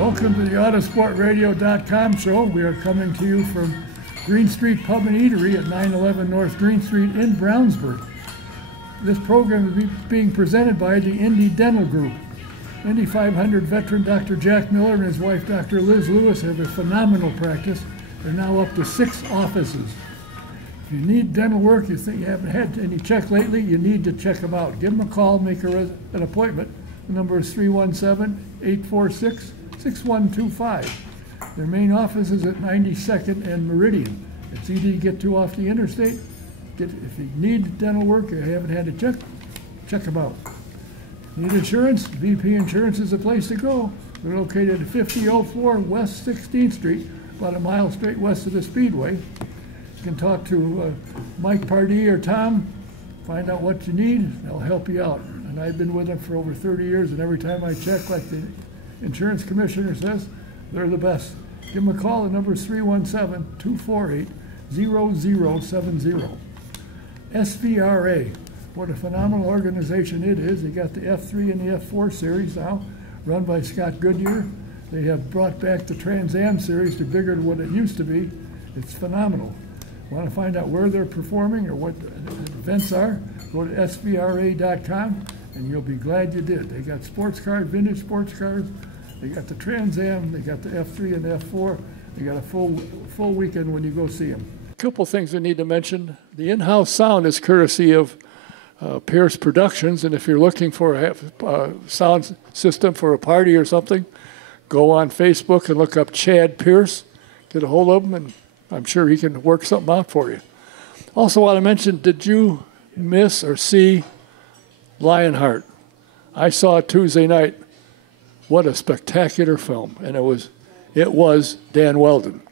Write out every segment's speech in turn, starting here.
Welcome to the Autosportradio.com show. We are coming to you from Green Street Pub and Eatery at 911 North Green Street in Brownsburg. This program is being presented by the Indy Dental Group. Indy 500 veteran Dr. Jack Miller and his wife Dr. Liz Lewis have a phenomenal practice. They're now up to 6 offices. If you need dental work, you think you haven't had any check lately, you need to check them out. Give them a call, make an appointment. The number is 317-846-6125. Their main office is at 92nd and Meridian. It's easy to get to off the interstate. If you need dental work, you haven't had a check them out. Need insurance? VP Insurance is the place to go. They're located at 5004 West 16th Street, about a mile straight west of the Speedway. You can talk to Mike Pardee or Tom, find out what you need, they'll help you out. And I've been with them for over 30 years, and every time I check, like the insurance commissioner says, they're the best. Give them a call, the number is 317-248-0070. SVRA, what a phenomenal organization it is. They got the F3 and the F4 series now, run by Scott Goodyear. They have brought back the Trans Am series to bigger than what it used to be. It's phenomenal. Want to find out where they're performing or what events are? Go to svra.com and you'll be glad you did. They got sports cars, vintage sports cars. They got the Trans Am. They got the F3 and the F4. They got a full weekend when you go see them. A couple things we need to mention. The in-house sound is courtesy of Pierce Productions, and if you're looking for a sound system for a party or something, go on Facebook and look up Chad Pierce, get a hold of him, and I'm sure he can work something out for you. Also want to mention, did you miss or see Lionheart? I saw it Tuesday night. What a spectacular film, and it was Dan Weldon.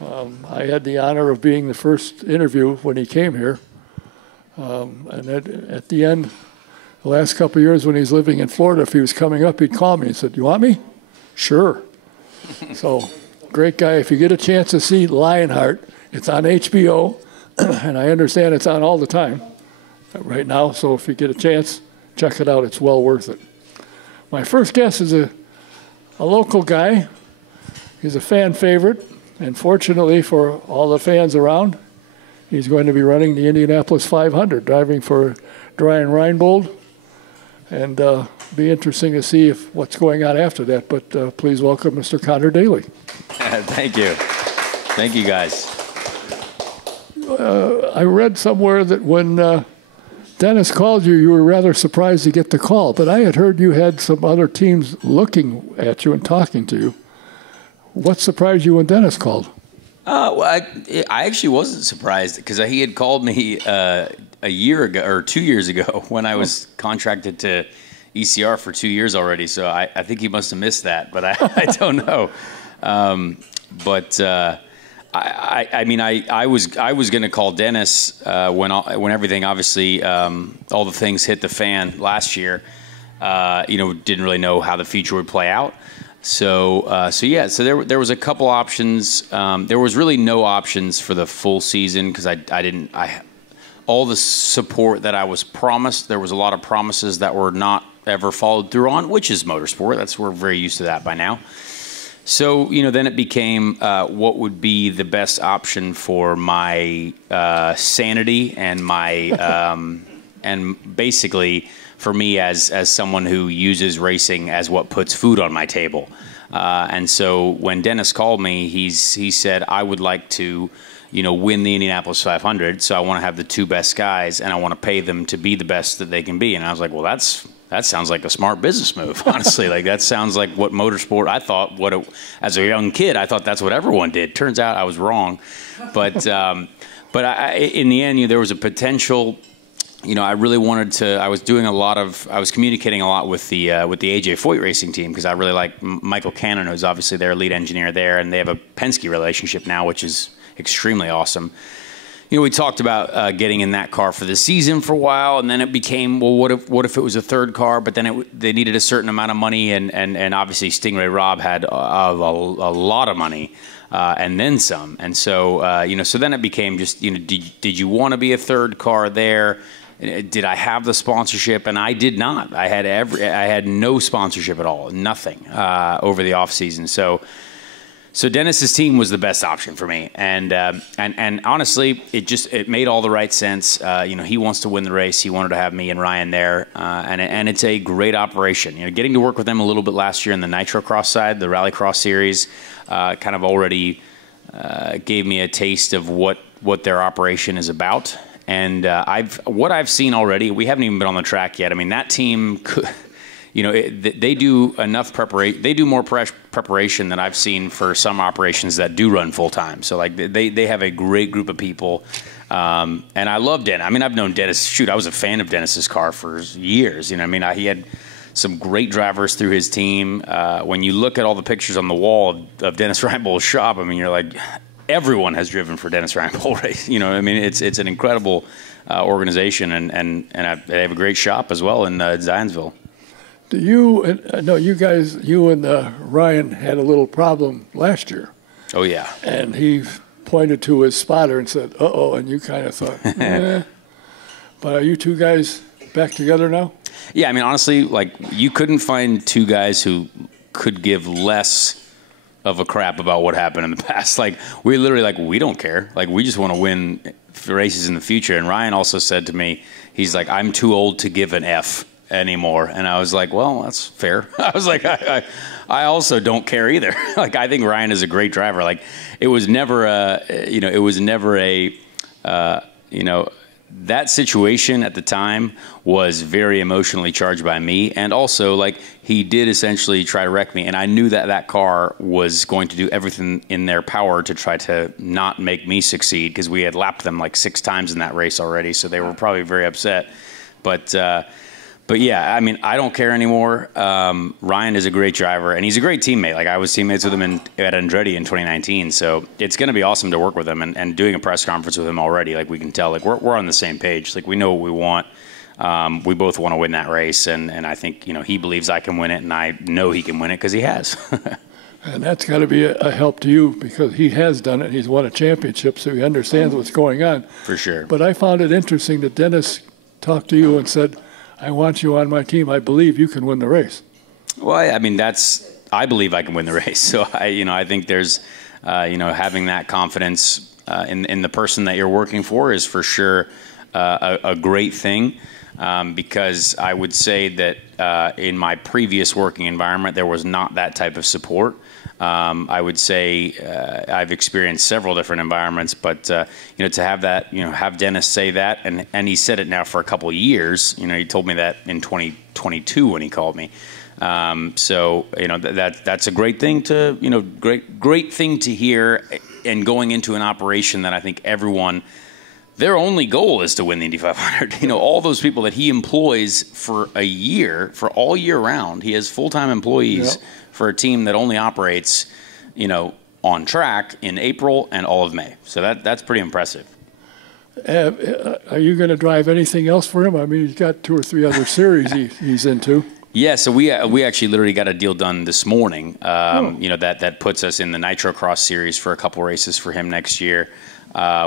I had the honor of being the first interview when he came here. And at the end, the last couple of years when he was living in Florida, if he was coming up, he'd call me and said, "You want me?" "Sure." So, great guy. If you get a chance to see Lionheart, it's on HBO, and I understand it's on all the time right now. So if you get a chance, check it out. It's well worth it. My first guest is a local guy. He's a fan favorite. And fortunately for all the fans around, he's going to be running the Indianapolis 500, driving for Brian Reinbold. And be interesting to see what's going on after that. But please welcome Mr. Conor Daly. Thank you. Thank you, guys. I read somewhere that when Dennis called you, you were rather surprised to get the call. But I had heard you had some other teams looking at you and talking to you. What surprised you when Dennis called? Well, I actually wasn't surprised because he had called me a year ago or 2 years ago when I was contracted to ECR for 2 years already. So I think he must have missed that, but I don't know. I mean, I was going to call Dennis when everything obviously all the things hit the fan last year. Didn't really know how the future would play out. So there was a couple options. There was really no options for the full season because all the support that I was promised, there was a lot of promises that were not ever followed through on, which is motorsport. We're very used to that by now. So, then it became what would be the best option for my sanity and my and basically for me as someone who uses racing as what puts food on my table. And so when Dennis called me, he said, I would like to, win the Indianapolis 500. So I want to have the 2 best guys and I want to pay them to be the best that they can be. And I was like, well, that sounds like a smart business move, honestly. Like that sounds like what motorsport, I thought as a young kid, I thought that's what everyone did. Turns out I was wrong. But in the end, there was a potential. I really wanted to. I was communicating a lot with the AJ Foyt racing team because I really like Michael Cannon, who's obviously their lead engineer there, and they have a Penske relationship now, which is extremely awesome. We talked about getting in that car for the season for a while, and then it became, well, what if it was a third car? But then they needed a certain amount of money, and obviously Stingray Robb had a lot of money. And then some, and so so then it became just did you want to be a third car there? Did I have the sponsorship? And I did not. I had no sponsorship at all, nothing over the off season. So Dennis's team was the best option for me, and honestly, it made all the right sense. He wants to win the race. He wanted to have me and Ryan there, and it's a great operation. Getting to work with them a little bit last year in the Nitro Cross side, the Rallycross series, kind of already gave me a taste of what their operation is about. And what I've seen already, we haven't even been on the track yet. I mean, that team could. They do enough preparation. They do more preparation than I've seen for some operations that do run full time. So like they have a great group of people, and I love Dennis. I mean, I've known Dennis. Shoot, I was a fan of Dennis's car for years. He had some great drivers through his team. When you look at all the pictures on the wall of Dennis Reinbold's shop, I mean, you're like, everyone has driven for Dennis Reinbold, right? It's an incredible organization, and they have a great shop as well in Zionsville. You and Ryan had a little problem last year. Oh, yeah. And he pointed to his spotter and said, uh-oh, and you kind of thought, eh. But are you two guys back together now? Yeah, I mean, honestly, like, you couldn't find two guys who could give less of a crap about what happened in the past. Like, we literally, like, we don't care. Like, we just want to win races in the future. And Ryan also said to me, he's like, I'm too old to give an F anymore. And I was like, well, that's fair. I was like, I also don't care either. Like, I think Ryan is a great driver. Like, it was never that situation at the time was very emotionally charged by me. And also, like, he did essentially try to wreck me. And I knew that car was going to do everything in their power to try to not make me succeed, because we had lapped them like 6 times in that race already. So they were probably very upset. But yeah, I mean, I don't care anymore. Ryan is a great driver, and he's a great teammate. Like, I was teammates with him at Andretti in 2019, so it's going to be awesome to work with him. And doing a press conference with him already, like, we can tell, like, we're on the same page. Like, we know what we want. We both want to win that race, and I think, he believes I can win it, and I know he can win it because he has. And that's got to be a help to you, because he has done it. He's won a championship, so he understands what's going on. For sure. But I found it interesting that Dennis talked to you and said, I want you on my team. I believe you can win the race. Well, I mean, I believe I can win the race. So I think there's, having that confidence in the person that you're working for is for sure a great thing. Because I would say that in my previous working environment, there was not that type of support. I would say I've experienced several different environments, but to have that, have Dennis say that, and he said it now for a couple of years. He told me that in 2022 when he called me. So that's a great thing to great thing to hear, and going into an operation that I think everyone, their only goal is to win the Indy 500. All those people that he employs for a year, for all year round, he has full-time employees. Yep. For a team that only operates, on track in April and all of May. So that's pretty impressive. Are you going to drive anything else for him? I mean, he's got 2 or 3 other series he's into. Yeah, so we actually literally got a deal done this morning. That puts us in the Nitro Cross series for a couple races for him next year,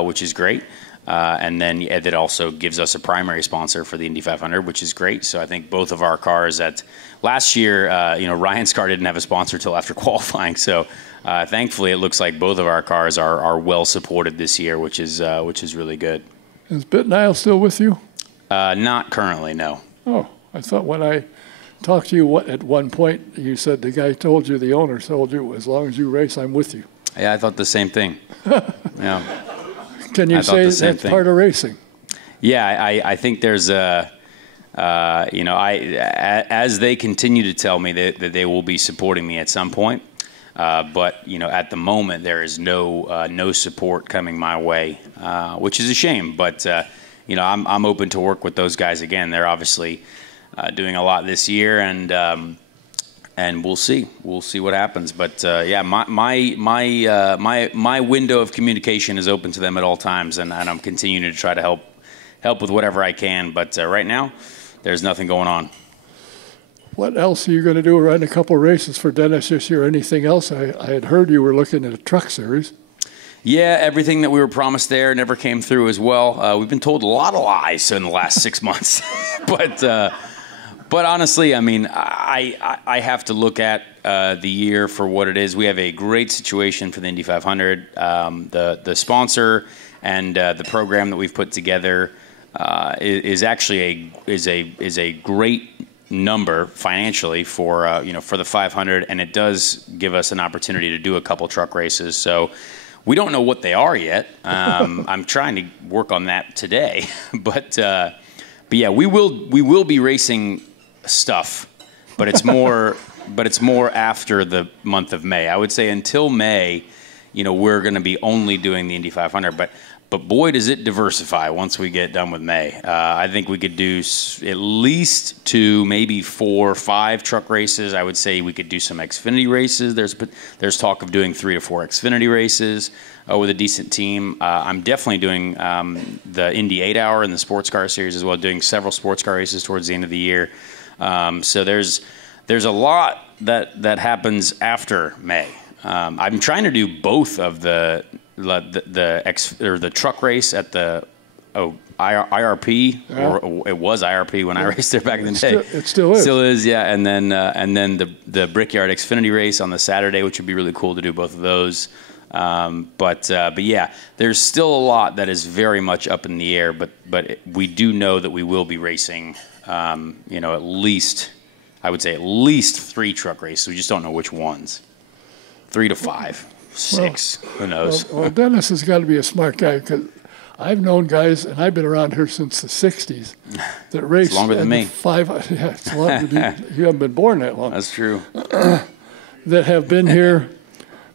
which is great. And then it also gives us a primary sponsor for the Indy 500, which is great. So I think both of our cars last year, Ryan's car didn't have a sponsor till after qualifying. So thankfully, it looks like both of our cars are well supported this year, which is really good. Is BitNile still with you? Not currently, no. Oh, I thought when I talked to you at one point, you said the guy told you, the owner told you, as long as you race, I'm with you. Yeah, I thought the same thing. Yeah. Can you say that's part of racing? Yeah, I think there's as they continue to tell me that they will be supporting me at some point, but at the moment there is no support coming my way, which is a shame. But I'm open to work with those guys again. They're obviously doing a lot this year, and we'll see what happens. But yeah, my window of communication is open to them at all times, and I'm continuing to try to help with whatever I can. But right now, there's nothing going on. What else are you going to do? Run a couple races for Dennis this year? Anything else? I had heard you were looking at a truck series. Yeah, everything that we were promised there never came through as well. We've been told a lot of lies in the last 6 months, but honestly, I mean, I have to look at the year for what it is. We have a great situation for the Indy 500. The sponsor and the program that we've put together is actually a great number financially for for the 500, and it does give us an opportunity to do a couple truck races. So we don't know what they are yet. I'm trying to work on that today, but yeah, we will be racing stuff, but it's more after the month of May. I would say until May, we're going to be only doing the Indy 500, but boy, does it diversify once we get done with May. I think we could do at least 2, maybe 4 or 5 truck races. I would say we could do some Xfinity races. There's talk of doing 3 to 4 Xfinity races with a decent team. I'm definitely doing the Indy 8-hour and the sports car series as well, doing several sports car races towards the end of the year. So there's a lot that happens after May. I'm trying to do both of the truck race at the IRP, or it was IRP when I raced there back in the day. It still is. Still is, yeah. And then the Brickyard Xfinity race on the Saturday, which would be really cool to do both of those. But yeah, there's still a lot that is very much up in the air. But we do know that we will be racing, at least, I would say at least 3 truck races. We just don't know which ones. 3 to 5. 6. Who knows? Well, Dennis has got to be a smart guy, because I've known guys, and I've been around here since the '60s, that raced longer than me. 5. Yeah, it's longer than you haven't been born that long. That's true. That have been here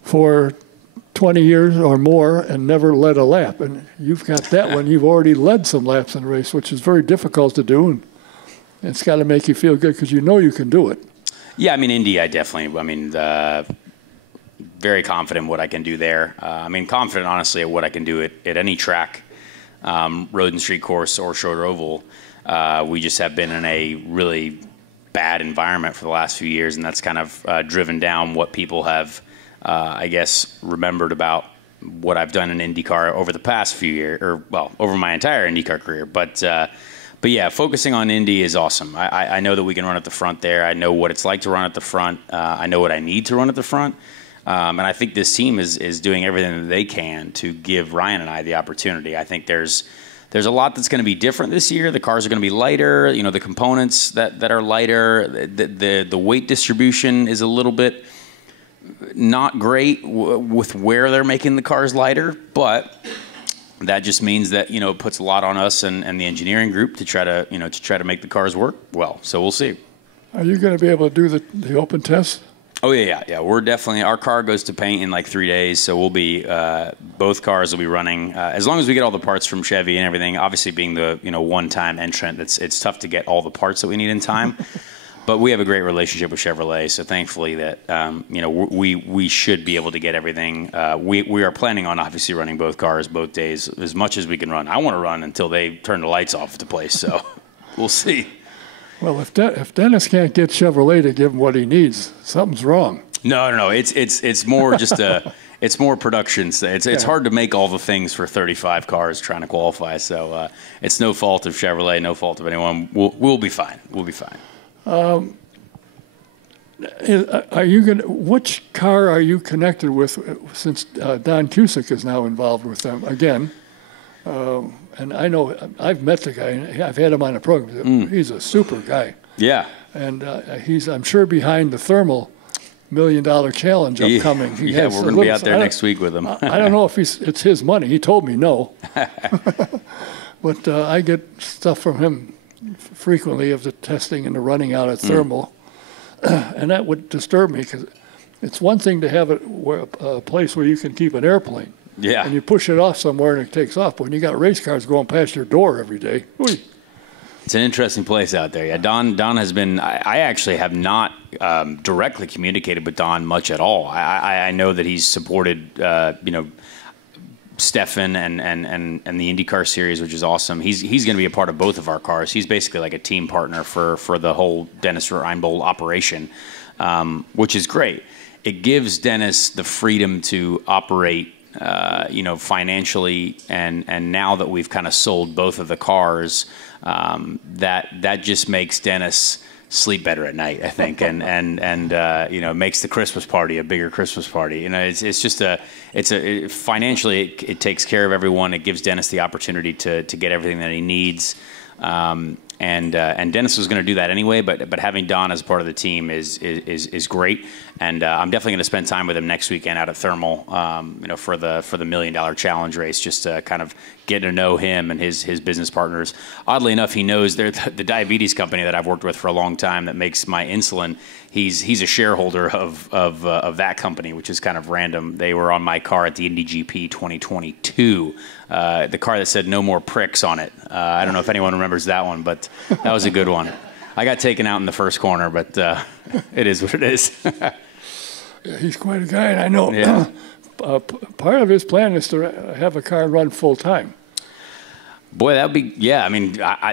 for 20 years or more and never led a lap. And you've got that one. You've already led some laps in a race, which is very difficult to do. And it's got to make you feel good because you know you can do it. Yeah, I mean, Indy, very confident in what I can do there. Confident, honestly, at what I can do at any track, road and street course or short oval. We just have been in a really bad environment for the last few years, and that's kind of driven down what people have, I guess, remembered about what I've done in IndyCar over the past few years, over my entire IndyCar career. But yeah, focusing on Indy is awesome. I know that we can run at the front there. I know what it's like to run at the front. I know what I need to run at the front. And I think this team is doing everything that they can to give Ryan and I the opportunity. I think there's a lot that's going to be different this year. The cars are going to be lighter. The components that are lighter. The weight distribution is a little bit not great with where they're making the cars lighter, but that just means that it puts a lot on us and the engineering group to try to make the cars work well. So we'll see. Are you going to be able to do the open test? Oh yeah. We're definitely, our car goes to paint in like 3 days, so we'll be both cars will be running as long as we get all the parts from Chevy and everything. Obviously, being the one-time entrant, it's tough to get all the parts that we need in time. But we have a great relationship with Chevrolet, so thankfully that we should be able to get everything. We are planning on obviously running both cars both days as much as we can run. I want to run until they turn the lights off at the place, so we'll see. Well, if Dennis can't get Chevrolet to give him what he needs, something's wrong. No. It's more just it's more production. It's hard to make all the things for 35 cars trying to qualify. So it's no fault of Chevrolet, no fault of anyone. We'll be fine. We'll be fine. Which car are you connected with? Since Don Cusick is now involved with them again. And I know I've met the guy. I've had him on a program. He's a super guy. Yeah. And he's, I'm sure, behind the thermal $1 million challenge upcoming. We're going to be out there next week with him. I don't know if it's his money. He told me no. But I get stuff from him frequently of the testing and the running out at thermal. And that would disturb me because it's one thing to have a place where you can keep an airplane. Yeah. And you push it off somewhere and it takes off. But when you got race cars going past your door every day, it's an interesting place out there. Yeah, Don has been. I actually have not directly communicated with Don much at all. I know that he's supported, Stefan and the IndyCar series, which is awesome. He's going to be a part of both of our cars. He's basically like a team partner for the whole Dennis Reinbold operation, which is great. It gives Dennis the freedom to operate financially, and now that we've kind of sold both of the cars, that just makes Dennis sleep better at night, I think, and makes the Christmas party a bigger Christmas party. It's just financially it takes care of everyone. It gives Dennis the opportunity to get everything that he needs. And Dennis was going to do that anyway, but having Don as part of the team is great. And I'm definitely going to spend time with him next weekend out at Thermal, for the $1 Million Challenge race, just to kind of get to know him and his business partners. Oddly enough, he knows they're the diabetes company that I've worked with for a long time that makes my insulin. He's a shareholder of that company, which is kind of random. They were on my car at the Indy GP 2022, the car that said "No More Pricks" on it. I don't know if anyone remembers that one, but that was a good one. I got taken out in the first corner, but it is what it is. Yeah, he's quite a guy, and I know part of his plan is to have a car run full time. Boy, that would be, yeah. I mean,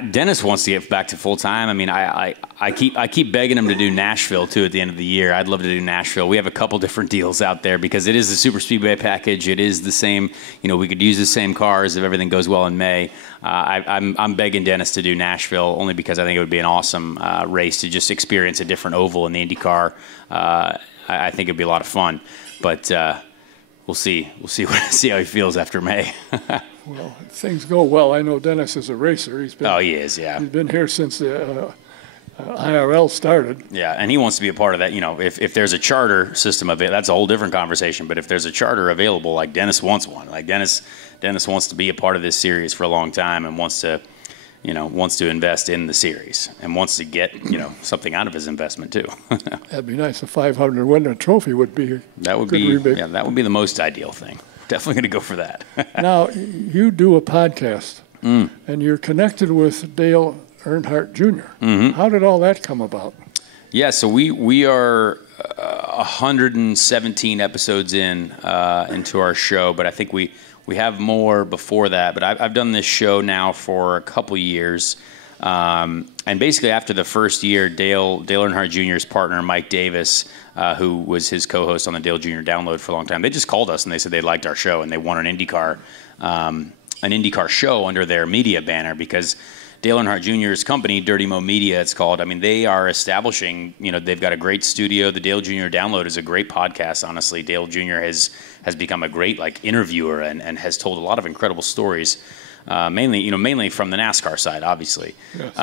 Dennis wants to get back to full time. I mean, I keep begging him to do Nashville too at the end of the year. I'd love to do Nashville. We have a couple different deals out there because it is the Super Speedway package. It is the same. We could use the same cars if everything goes well in May. I'm begging Dennis to do Nashville only because I think it would be an awesome race to just experience a different oval in the IndyCar. I think it'd be a lot of fun, but we'll see. We'll see how he feels after May. Well, if things go well, I know Dennis is a racer. He is, yeah. He's been here since the IRL started. Yeah, and he wants to be a part of that. If there's a charter system of it, that's a whole different conversation. But if there's a charter available, like Dennis wants one. Like Dennis wants to be a part of this series for a long time and wants to invest in the series and wants to get, something out of his investment too. That'd be nice. A 500 winner trophy would be. That would be that would be the most ideal thing. Definitely going to go for that. Now, you do a podcast, and you're connected with Dale Earnhardt Jr. Mm-hmm. How did all that come about? Yeah, so we are 117 episodes into our show, but I think we have more before that. But I've done this show now for a couple years. And basically after the first year, Dale Earnhardt Jr.'s partner, Mike Davis, who was his co-host on the Dale Jr. Download for a long time, they just called us and they said they liked our show and they want an IndyCar show under their media banner because Dale Earnhardt Jr.'s company, Dirty Mo Media, it's called. I mean, they are establishing, they've got a great studio. The Dale Jr. Download is a great podcast, honestly. Dale Jr. has become a great interviewer and has told a lot of incredible stories. Mainly from the NASCAR side, obviously. Yes.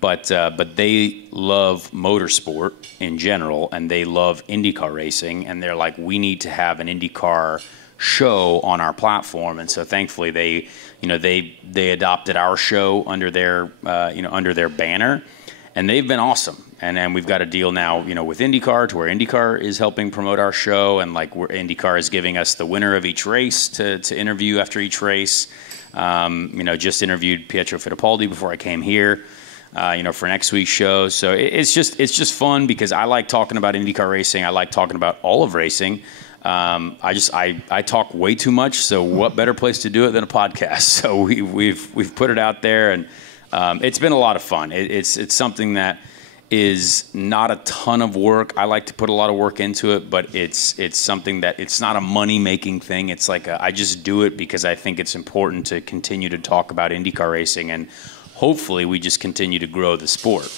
But they love motorsport in general, and they love IndyCar racing, and they're like, we need to have an IndyCar show on our platform, and so thankfully they adopted our show under their banner, and they've been awesome. And we've got a deal now, with IndyCar to where IndyCar is helping promote our show, and IndyCar is giving us the winner of each race to interview after each race. Just interviewed Pietro Fittipaldi before I came here, for next week's show. So it's just fun because I like talking about IndyCar racing. I like talking about all of racing. I talk way too much. So what better place to do it than a podcast? So we've put it out there, and it's been a lot of fun. It's something that is not a ton of work. I like to put a lot of work into it, but it's something that it's not a money-making thing. It's like I just do it because I think it's important to continue to talk about IndyCar racing, and hopefully we just continue to grow the sport.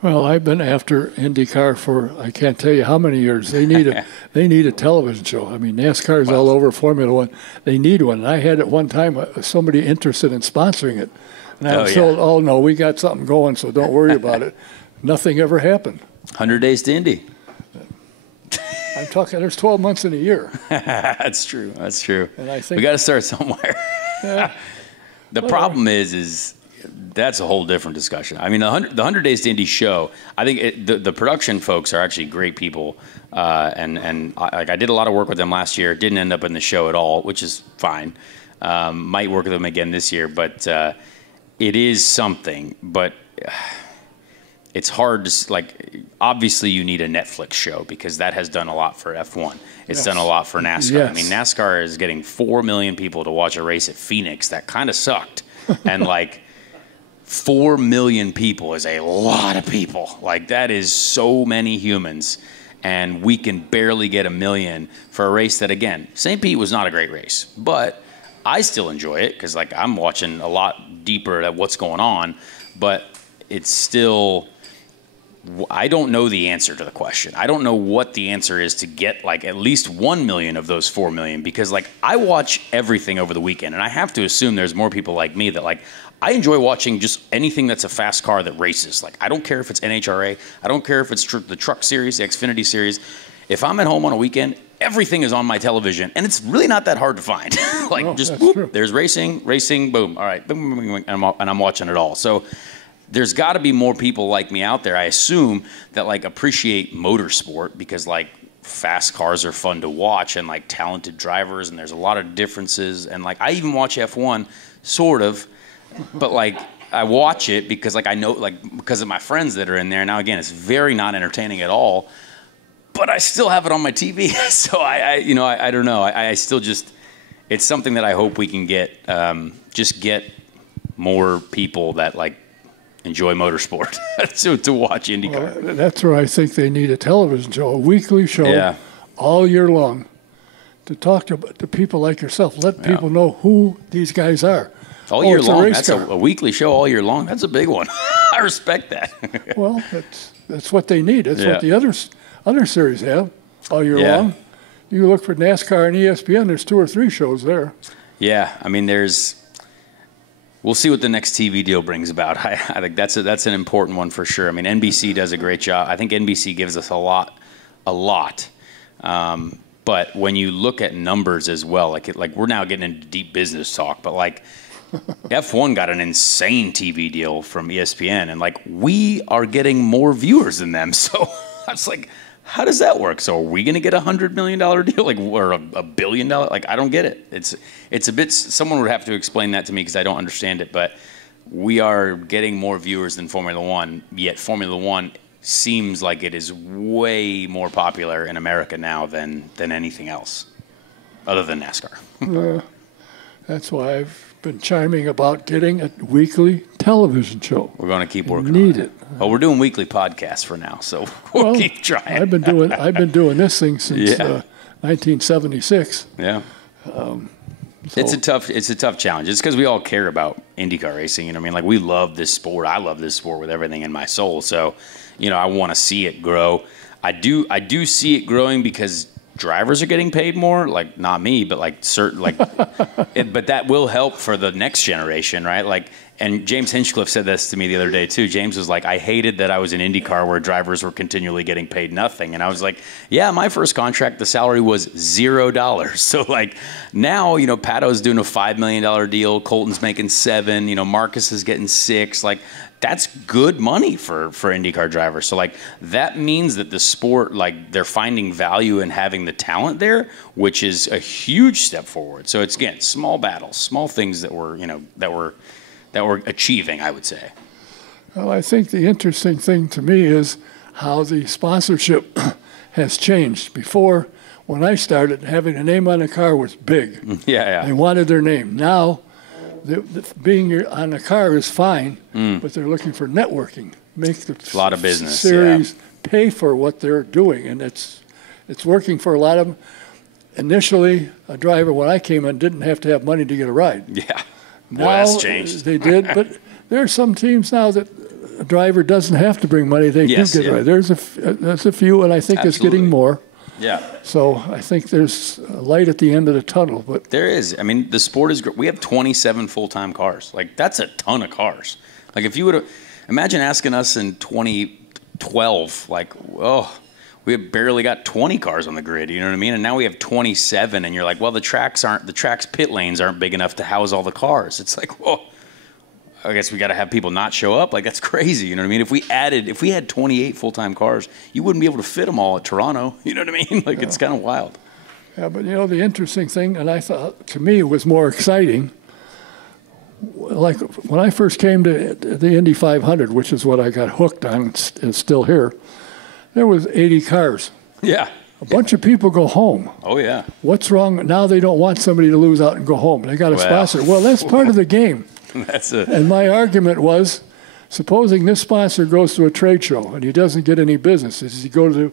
Well, I've been after IndyCar for I can't tell you how many years. They need a television show. I mean, NASCAR is all over Formula One. They need one. And I had at one time somebody interested in sponsoring it, and I was told, "Oh no, we got something going, so don't worry about it." Nothing ever happened. 100 days to Indy. I'm talking, there's 12 months in a year. That's true. And I think we got to start somewhere. The problem is that's a whole different discussion. I mean, the 100 Days to Indy show, I think the production folks are actually great people. And I did a lot of work with them last year. Didn't end up in the show at all, which is fine. Might work with them again this year. But it is something. But it's hard to, obviously you need a Netflix show because that has done a lot for F1. It's done a lot for NASCAR. Yes. I mean, NASCAR is getting 4 million people to watch a race at Phoenix. That kind of sucked. And 4 million people is a lot of people. That is so many humans. and we can barely get $1 million for a race that, again, St. Pete was not a great race, but I still enjoy it because, like, I'm watching a lot deeper at what's going on, but it's still, I don't know the answer to the question. I don't know what the answer is to get, like, at least 1 million of those 4 million, because, like, I watch everything over the weekend, and I have to assume there's more people like me that, like, I enjoy watching just anything that's a fast car that races. Like, I don't care if it's NHRA. I don't care if it's the Truck Series, the Xfinity Series. If I'm at home on a weekend, everything is on my television, and it's really not that hard to find. Like, no, just whoop, there's racing, boom. All right, boom, boom, boom, and I'm watching it all. So there's got to be more people like me out there, I assume, that, like, appreciate motorsport because, like, fast cars are fun to watch and, like, talented drivers, and there's a lot of differences. And, like, I even watch F1, sort of. But, like, I watch it because, like, I know, like, because of my friends that are in there. Now, again, it's very not entertaining at all, but I still have it on my TV. So I don't know. I still just, it's something that I hope we can get, just get more people that, like, enjoy motorsport to watch IndyCar. Well, that's where I think they need a television show, a weekly show all year long to talk to people like yourself. Let people know who these guys are. All year long. That's a weekly show all year long. That's a big one. I respect that. Well, that's what they need. That's what the other series have all year long. You look for NASCAR and ESPN, there's 2 or 3 shows there. Yeah, I mean, we'll see what the next TV deal brings about. I think that's an important one for sure. I mean, NBC does a great job. I think NBC gives us a lot. But when you look at numbers as well, like we're now getting into deep business talk, but, like, F1 got an insane TV deal from ESPN, and, like, we are getting more viewers than them. So I was like, how does that work? So are we going to get $100 million deal, like, or $1 billion? Like, I don't get it. It's a bit. Someone would have to explain that to me because I don't understand it. But we are getting more viewers than Formula One. Yet Formula One seems like it is way more popular in America now than anything else, other than NASCAR. That's why I've been chiming about getting a weekly television show. We're going to keep working on it. Well, we're doing weekly podcasts for now, so we'll keep trying. I've been doing this thing since 1976. Yeah. It's a tough challenge. It's because we all care about IndyCar racing. You know what I mean? Like, we love this sport. I love this sport with everything in my soul. So, you know, I want to see it grow. I do see it growing because drivers are getting paid more, like, not me, but, like, certain, like, but that will help for the next generation, right? Like, and James Hinchcliffe said this to me the other day too. James was like, I hated that I was in IndyCar where drivers were continually getting paid nothing. And I was like, yeah, my first contract, the salary was $0. So, like, now, you know, Pato's doing a $5 million deal. Colton's making $7 million. You know, Marcus is getting $6 million. Like, that's good money for IndyCar drivers. So, like, that means that the sport, like, they're finding value in having the talent there, which is a huge step forward. So it's, again, small battles, small things that we're achieving, I would say. Well, I think the interesting thing to me is how the sponsorship has changed. Before, when I started, having a name on a car was big. Yeah. They wanted their name. Now, being on a car is fine, but they're looking for networking. Make the a lot of business series pay for what they're doing, and it's working for a lot of them. Initially, a driver, when I came in, didn't have to have money to get a ride. Yeah. Now, that's changed. They did, but there are some teams now that a driver doesn't have to bring money. They do get a ride. There's a few, and I think it's getting more. Yeah. So I think there's a light at the end of the tunnel. But there is. I mean, the sport is great. We have 27 full-time cars. Like, that's a ton of cars. Like, if you would have imagine asking us in 2012, like, we have barely got 20 cars on the grid. You know what I mean? And now we have 27, and you're like, well, the track's pit lanes aren't big enough to house all the cars. It's like, well, I guess we got to have people not show up. Like, that's crazy. You know what I mean? If we had 28 full-time cars, you wouldn't be able to fit them all at Toronto. You know what I mean? Like, it's kind of wild. Yeah, but, you know, the interesting thing, and I thought, to me, was more exciting, like when I first came to the Indy 500, which is what I got hooked on, and still here, there was 80 cars. Yeah. A bunch of people go home. Oh, yeah. What's wrong? Now they don't want somebody to lose out and go home. They got a sponsor. Well, that's part of the game. That's it. And my argument was, supposing this sponsor goes to a trade show and he doesn't get any business, does he go to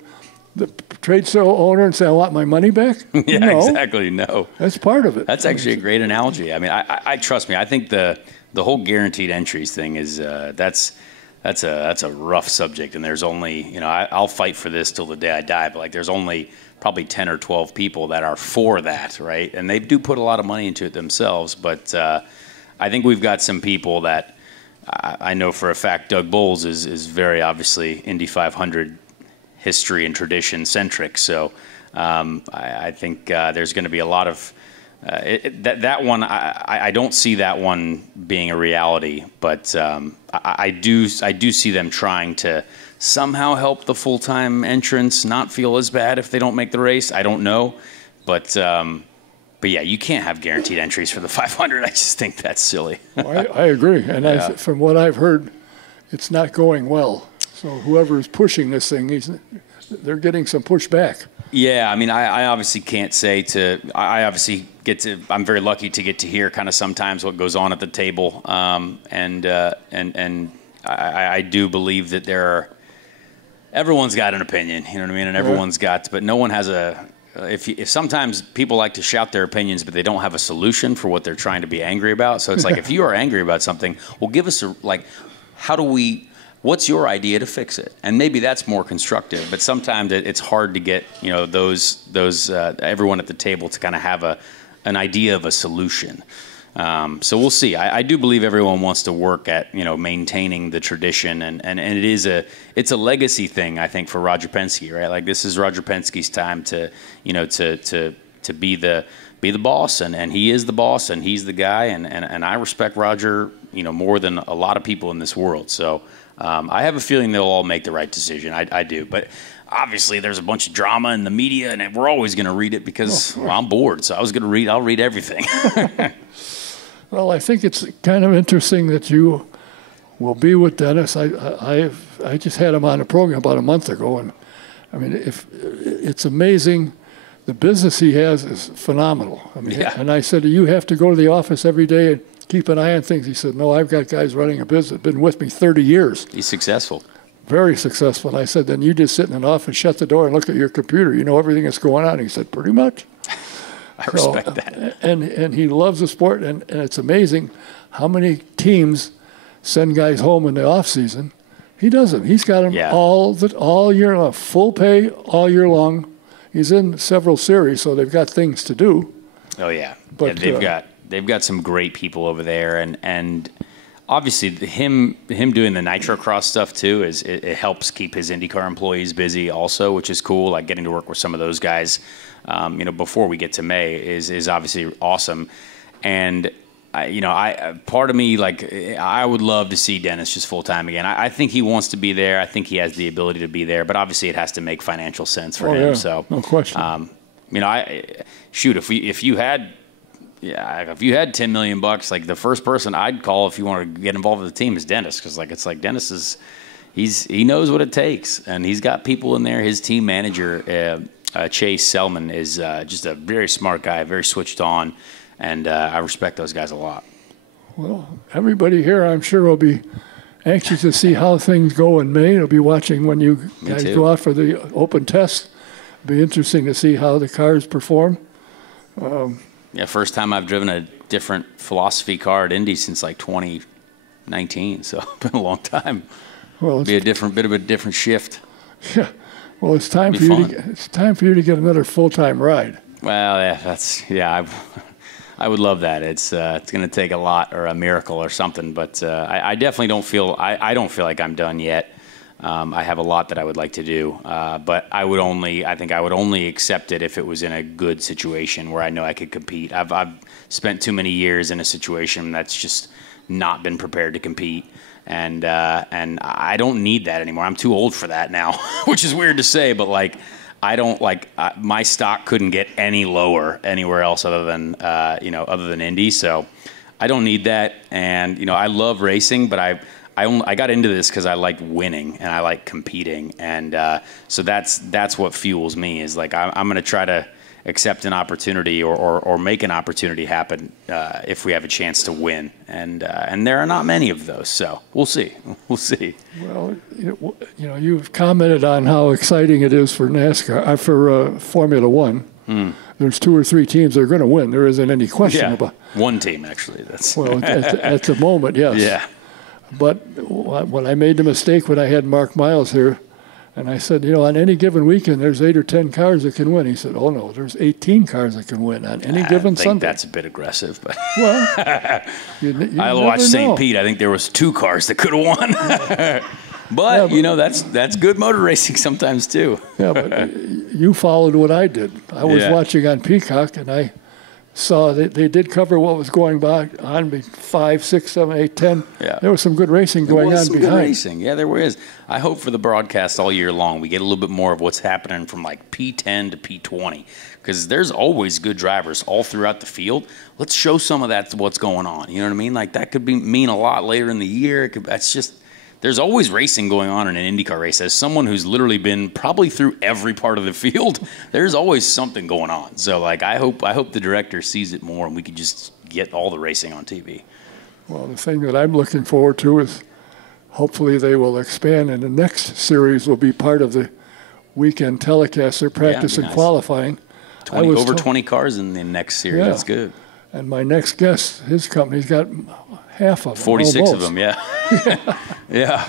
the trade sale owner and say, I want my money back? Yeah, no. exactly. No. That's part of it. That's actually a great analogy. I mean, I trust me. I think the whole guaranteed entries thing is that's a rough subject, and there's only, you know, I'll fight for this till the day I die, but like there's only probably 10 or 12 people that are for that, right? And they do put a lot of money into it themselves, but I think we've got some people that I know for a fact Doug Bowles is very obviously Indy 500 history and tradition centric, so I think there's going to be a lot of that one. I don't see that one being a reality, but I do see them trying to somehow help the full-time entrants not feel as bad if they don't make the race. I don't know, but yeah, you can't have guaranteed entries for the 500. I just think that's silly. Well, I agree, and from what I've heard, it's not going well. So whoever is pushing this thing, they're getting some pushback. Yeah, I mean, I obviously can't say to. I obviously get to. I'm very lucky to get to hear kind of sometimes what goes on at the table, and I do believe that everyone's got an opinion. You know what I mean, and everyone's got, but no one has a. If sometimes people like to shout their opinions, but they don't have a solution for what they're trying to be angry about. So it's like, if you are angry about something, well, give us what's your idea to fix it? And maybe that's more constructive. But sometimes it's hard to get, you know, those everyone at the table to kind of have an idea of a solution. So we'll see. I do believe everyone wants to work at, you know, maintaining the tradition, and it's a legacy thing, I think, for Roger Penske, right? Like, this is Roger Penske's time to, you know, to be the boss, and he is the boss, and he's the guy, and I respect Roger, you know, more than a lot of people in this world. So I have a feeling they'll all make the right decision. I do, but obviously there's a bunch of drama in the media, and we're always going to read it because I'm bored. So I'll read everything. Well, I think it's kind of interesting that you will be with Dennis. I just had him on a program about a month ago, and I mean, it's amazing. The business he has is phenomenal. I mean, and I said, you have to go to the office every day and keep an eye on things. He said, no, I've got guys running a business, been with me 30 years. He's successful. Very successful. And I said, then you just sit in an office, shut the door, and look at your computer. You know everything that's going on. He said, pretty much. I respect that. And he loves the sport, and it's amazing how many teams send guys home in the off season. He doesn't. He's got them all year long, full pay all year long. He's in several series, so they've got things to do. Oh yeah, but they've got some great people over there, and obviously him doing the Nitrocross stuff too it helps keep his IndyCar employees busy also, which is cool. Like, getting to work with some of those guys, you know, before we get to May is obviously awesome. And part of me, like, I would love to see Dennis just full time again. I think he wants to be there. I think he has the ability to be there, but obviously it has to make financial sense for him. Yeah. So no question. You know, if you had $10 million, like, the first person I'd call if you want to get involved with the team is Dennis, because Dennis he knows what it takes, and he's got people in there. His team manager, Chase Selman, is just a very smart guy, very switched on, and I respect those guys a lot. Well, everybody here, I'm sure, will be anxious to see how things go in May. They'll be watching when you guys go out for the open test. It'll be interesting to see how the cars perform. First time I've driven a different philosophy car at Indy since like 2019, so it's been a long time. Well, it'll be a different shift. Yeah. Well, it's time for you to get another full-time ride. Well, I would love that. It's going to take a lot, or a miracle or something, but I definitely don't feel I don't feel like I'm done yet. I have a lot that I would like to do, but I think I would only accept it if it was in a good situation where I know I could compete. I've spent too many years in a situation that's just not been prepared to compete, and I don't need that anymore. I'm too old for that now, which is weird to say, but like, I don't my stock couldn't get any lower anywhere else other than Indy. So I don't need that, and I love racing, but I got into this because I like winning and I like competing, and so that's what fuels me. Is like, I'm going to try to accept an opportunity or make an opportunity happen if we have a chance to win. And there are not many of those, so we'll see. We'll see. Well, you've commented on how exciting it is for NASCAR, for Formula One. There's 2 or 3 teams that are going to win. There isn't any question about it. One team, actually. That's well, at the moment, yes. Yeah. But when I made the mistake when I had Mark Miles here, and I said, on any given weekend, there's 8 or 10 cars that can win. He said, oh, no, there's 18 cars that can win on any given Sunday. I think that's a bit aggressive. But well, you I watched St. Pete. I think there was 2 cars that could have won. But, that's good motor racing sometimes, too. Yeah, but you followed what I did. I was watching on Peacock, and I saw that they did cover what was going on 5, 6, 7, 8, 10. Yeah. There was some good racing going on behind. Good racing. Yeah, there was. I hope for the broadcast all year long we get a little bit more of what's happening from like P10 to P20, because there's always good drivers all throughout the field. Let's show some of that, what's going on. You know what I mean? Like that could mean a lot later in the year. That's just. There's always racing going on in an IndyCar race. As someone who's literally been probably through every part of the field, there's always something going on. So, like, I hope the director sees it more and we can just get all the racing on TV. Well, the thing that I'm looking forward to is hopefully they will expand, and the next series will be part of the weekend telecast. They're practicing qualifying. 20 cars in the next series. That's good. And my next guest, his company's got half of them. 46 of them, yeah. Yeah.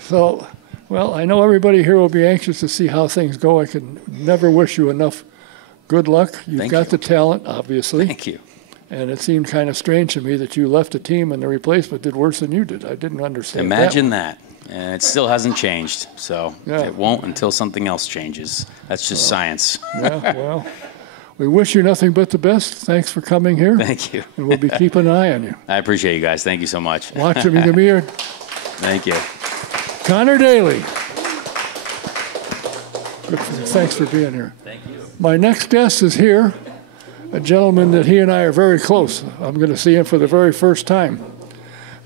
So, well, I know everybody here will be anxious to see how things go. I can never wish you enough good luck. You've got the talent, obviously. Thank you. And it seemed kind of strange to me that you left a team and the replacement did worse than you did. I didn't understand Imagine that. And it still hasn't changed. So it won't until something else changes. That's just science. Yeah, well. We wish you nothing but the best. Thanks for coming here. Thank you. And we'll be keeping an eye on you. I appreciate you guys. Thank you so much. Watch him. Give me your... Thank you. Conor Daly. Thanks for being here. Thank you. My next guest is here, a gentleman that he and I are very close. I'm going to see him for the very first time.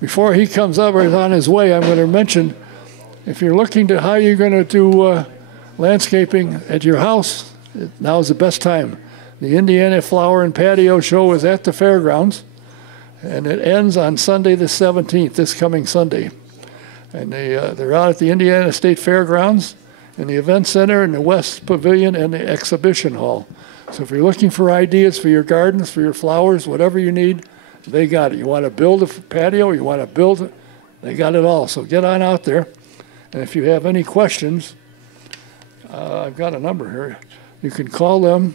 Before he comes up or is on his way, I'm going to mention, if you're looking to how you're going to do landscaping at your house, now is the best time. The Indiana Flower and Patio Show is at the fairgrounds, and it ends on Sunday the 17th, this coming Sunday. And they're out at the Indiana State Fairgrounds, in the Event Center, in the West Pavilion, and the Exhibition Hall. So if you're looking for ideas for your gardens, for your flowers, whatever you need, they got it. You want to build a patio, you want to build it, they got it all. So get on out there. And if you have any questions, I've got a number here. You can call them.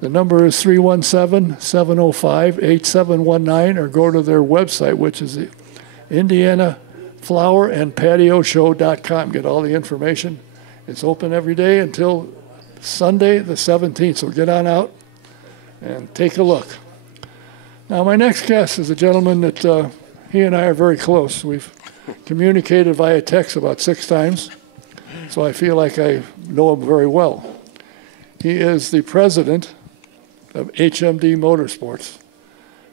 The number is 317-705-8719, or go to their website, which is the IndianaFlowerandPatioShow.com. Get all the information. It's open every day until Sunday the 17th, so get on out and take a look. Now, my next guest is a gentleman that he and I are very close. We've communicated via text about 6 times, so I feel like I know him very well. He is the president of HMD Motorsports.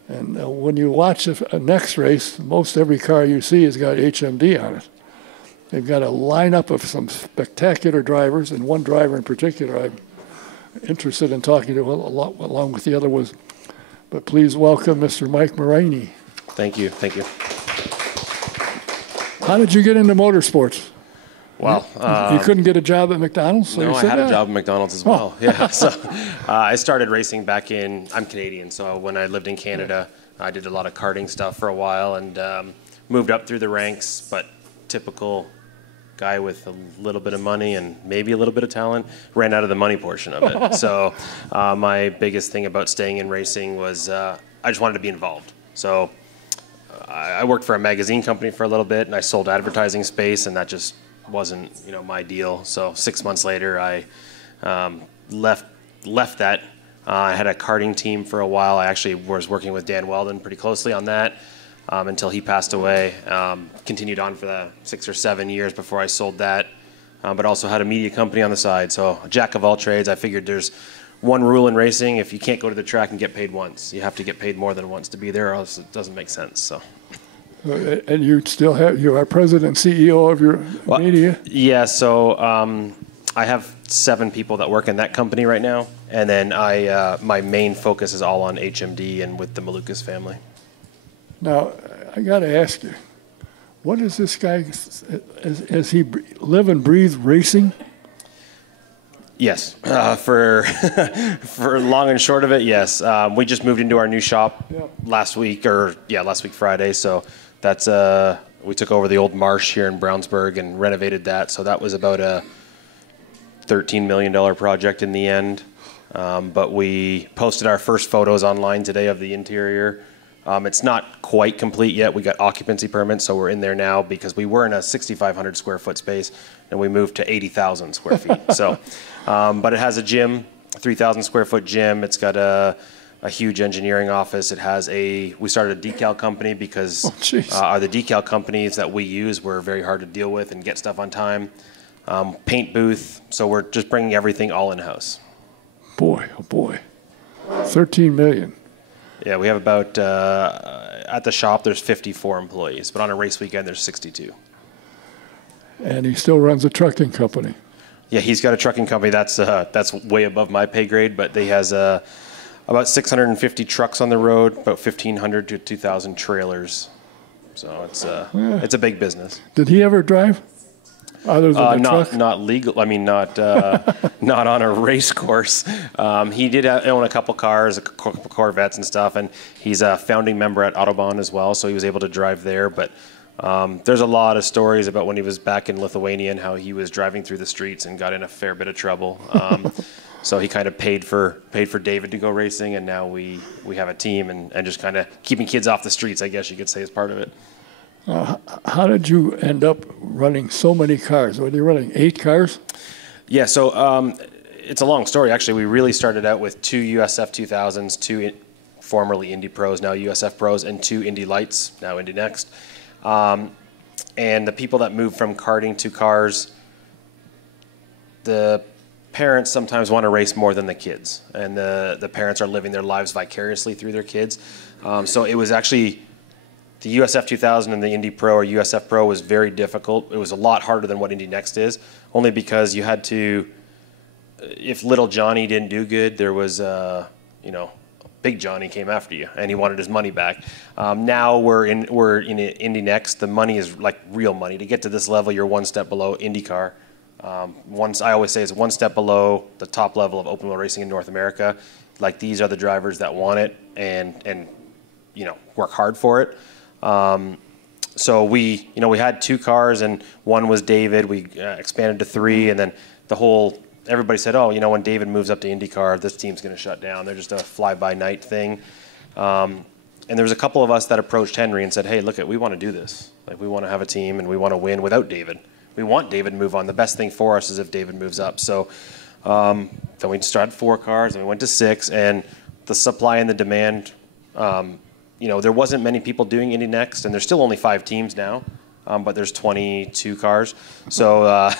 And when you watch a next race, most every car you see has got HMD on it. They've got a lineup of some spectacular drivers, and one driver in particular I'm interested in talking to along with the other was. But please welcome Mr. Mike Maurini. Thank you. Thank you. How did you get into motorsports? Well, you couldn't get a job at McDonald's? So no, I had a job at McDonald's as well. Yeah. So I started racing back I'm Canadian, so when I lived in Canada, I did a lot of karting stuff for a while and moved up through the ranks, but typical guy with a little bit of money and maybe a little bit of talent, ran out of the money portion of it. So my biggest thing about staying in racing was I just wanted to be involved. So I worked for a magazine company for a little bit, and I sold advertising space, and that just wasn't my deal. So 6 months later, I left that. I had a karting team for a while. I actually was working with Dan Weldon pretty closely on that until he passed away. Continued on for the 6 or 7 years before I sold that, but also had a media company on the side. So a jack of all trades. I figured there's one rule in racing: if you can't go to the track and get paid once, you have to get paid more than once to be there, or else it doesn't make sense. So. And you are president and CEO of your media? Yeah, so I have 7 people that work in that company right now. And then my main focus is all on HMD and with the Malukas family. Now, I got to ask you, what is this guy, as he live and breathe racing? Yes, for long and short of it, yes. We just moved into our new shop last week Friday. So that's we took over the old Marsh here in Brownsburg and renovated that. So that was about a $13 million project in the end. But we posted our first photos online today of the interior. It's not quite complete yet. We got occupancy permits, so we're in there now because we were in a 6,500 square foot space and we moved to 80,000 square feet. So, but it has a gym, a 3,000 square foot gym. It's got a huge engineering office. It has we started a decal company because the decal companies that we use were very hard to deal with and get stuff on time. Paint booth. So we're just bringing everything all in-house. Boy, oh boy, 13 million. Yeah, we have about, at the shop, there's 54 employees, but on a race weekend, there's 62. And he still runs a trucking company. Yeah, he's got a trucking company. That's way above my pay grade, but he has about 650 trucks on the road, about 1,500 to 2,000 trailers. So it's a big business. Did he ever drive? Other than the truck? Not legal. I mean, not on a race course. He did own a couple cars, a couple Corvettes and stuff, and he's a founding member at Autobahn as well, so he was able to drive there. But there's a lot of stories about when he was back in Lithuania and how he was driving through the streets and got in a fair bit of trouble. So he kind of paid for David to go racing, and now we have a team and just kind of keeping kids off the streets, I guess you could say, is part of it. How did you end up running so many cars? Were you running 8 cars? Yeah, so it's a long story, actually. We really started out with 2 USF 2000s, 2 formerly Indy Pros, now USF Pros, and 2 Indy Lights, now Indy Next. And the people that moved from karting to cars, the parents sometimes want to race more than the kids. And the parents are living their lives vicariously through their kids. So it was actually... The USF 2000 and the Indy Pro or USF Pro was very difficult. It was a lot harder than what Indy Next is, only because you had to, if little Johnny didn't do good, there was, Big Johnny came after you and he wanted his money back. Now we're in Indy Next. The money is like real money. To get to this level, you're one step below IndyCar. I always say it's one step below the top level of open wheel racing in North America. Like these are the drivers that want it and work hard for it. So we had 2 cars and one was David. We expanded to 3, and then everybody said, when David moves up to IndyCar, this team's going to shut down. They're just a fly-by-night thing. And there was a couple of us that approached Henry and said, hey, look, we want to do this. Like, we want to have a team and we want to win without David. We want David to move on. The best thing for us is if David moves up. So then we started 4 cars and we went to 6, and the supply and the demand, there wasn't many people doing Indy Next, and there's still only 5 teams now, but there's 22 cars. So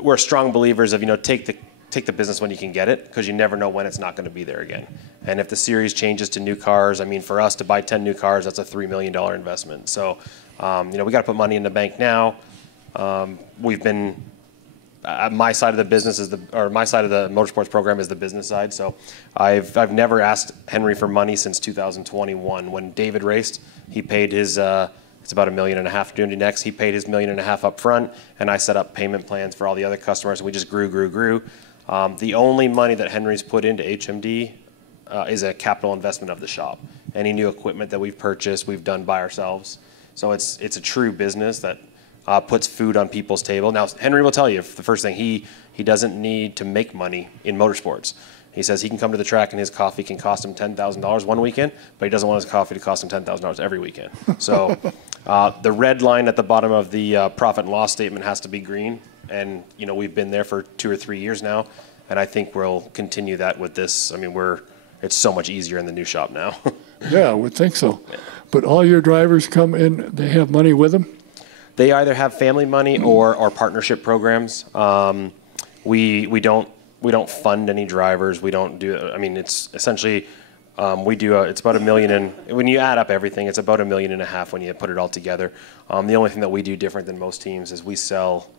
we're strong believers of, take the business when you can get it, because you never know when it's not going to be there again. And if the series changes to new cars, I mean, for us to buy 10 new cars, that's a $3 million investment. So, we got to put money in the bank now. We've been... my side of the business my side of the motorsports program is the business side. So I've never asked Henry for money since 2021. When David raced, he paid his it's about $1.5 million to do Indy Next. He paid his $1.5 million up front, and I set up payment plans for all the other customers. And we just grew. The only money that Henry's put into HMD is a capital investment of the shop. Any new equipment that we've purchased, we've done by ourselves. So it's a true business that puts food on people's table. Now, Henry will tell you, the first thing, he doesn't need to make money in motorsports. He says he can come to the track and his coffee can cost him $10,000 one weekend, but he doesn't want his coffee to cost him $10,000 every weekend. So the red line at the bottom of the profit and loss statement has to be green. And, we've been there for 2 or 3 years now, and I think we'll continue that with this. I mean, it's so much easier in the new shop now. Yeah, I would think so. But all your drivers come in, they have money with them? They either have family money or partnership programs. We don't fund any drivers. We don't do. I mean, it's essentially we do. It's about $1 million, and when you add up everything, it's about $1.5 million when you put it all together. The only thing that we do different than most teams is we sell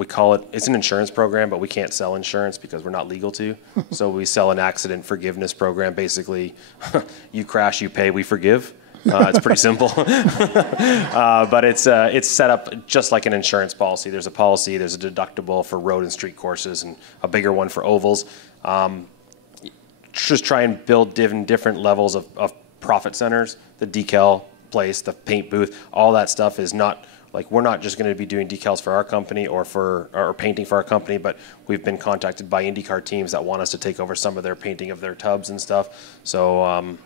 we call it's an insurance program, but we can't sell insurance because we're not legal to. So we sell an accident forgiveness program. Basically, you crash, you pay, we forgive. It's pretty simple. But it's set up just like an insurance policy. There's a policy, there's a deductible for road and street courses and a bigger one for ovals. Just try and build different levels of profit centers. The decal place, the paint booth, all that stuff is not, like, we're not just going to be doing decals for our company or painting for our company, but we've been contacted by IndyCar teams that want us to take over some of their painting of their tubs and stuff. So,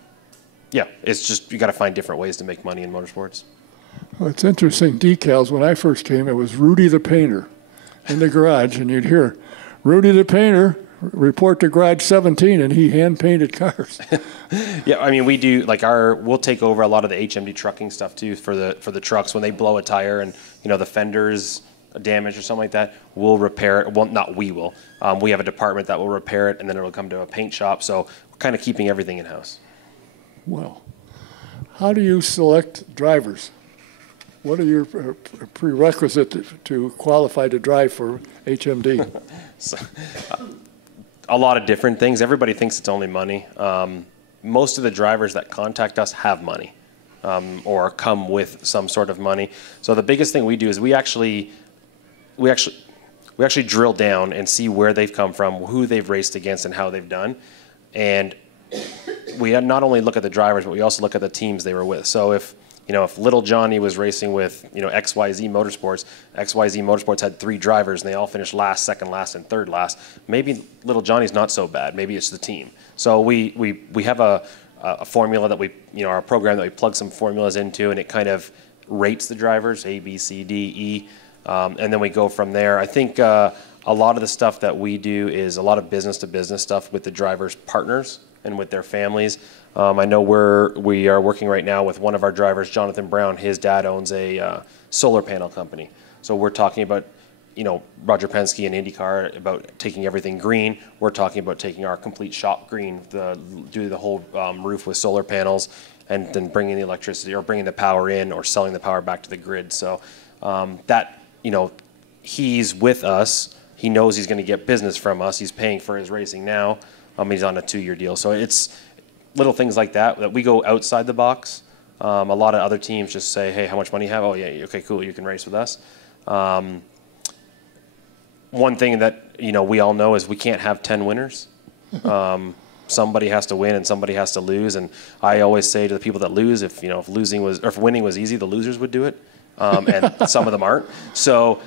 yeah, it's just, you got to find different ways to make money in motorsports. Well, it's interesting. Decals, when I first came, it was Rudy the Painter in the garage, and you'd hear, Rudy the Painter, report to garage 17, and he hand-painted cars. Yeah, I mean, we do, like, we'll take over a lot of the HMD trucking stuff, too, for the trucks. When they blow a tire and, you know, the fender's damaged or something like that, we'll repair it. Well, not we will. We have a department that will repair it, and then it'll come to a paint shop. So we're kind of keeping everything in-house. Well, how do you select drivers? What are your prerequisites to qualify to drive for HMD? A lot of different things. Everybody thinks it's only money. Most of the drivers that contact us have money or come with some sort of money. So the biggest thing we do is we actually drill down and see where they've come from, who they've raced against, and how they've done. And we not only look at the drivers, but we also look at the teams they were with. So if Little Johnny was racing with, XYZ Motorsports had 3 drivers and they all finished last, second last, and third last, maybe Little Johnny's not so bad. Maybe it's the team. So we have a formula that our program that we plug some formulas into, and it kind of rates the drivers, A, B, C, D, E, and then we go from there. I think a lot of the stuff that we do is a lot of business-to-business stuff with the drivers' partners and with their families. I know we are working right now with one of our drivers, Jonathan Brown. His dad owns a solar panel company. So we're talking about, Roger Penske and IndyCar about taking everything green. We're talking about taking our complete shop green, do the whole roof with solar panels, and then bringing the electricity or bringing the power in or selling the power back to the grid. So he's with us. He knows he's going to get business from us. He's paying for his racing now. He's on a 2-year deal. So it's little things like that we go outside the box. A lot of other teams just say, hey, how much money you have? Oh, yeah, okay, cool, you can race with us. One thing that we all know is we can't have 10 winners. Somebody has to win and somebody has to lose. And I always say to the people that lose, if winning was easy, the losers would do it. And some of them aren't. So,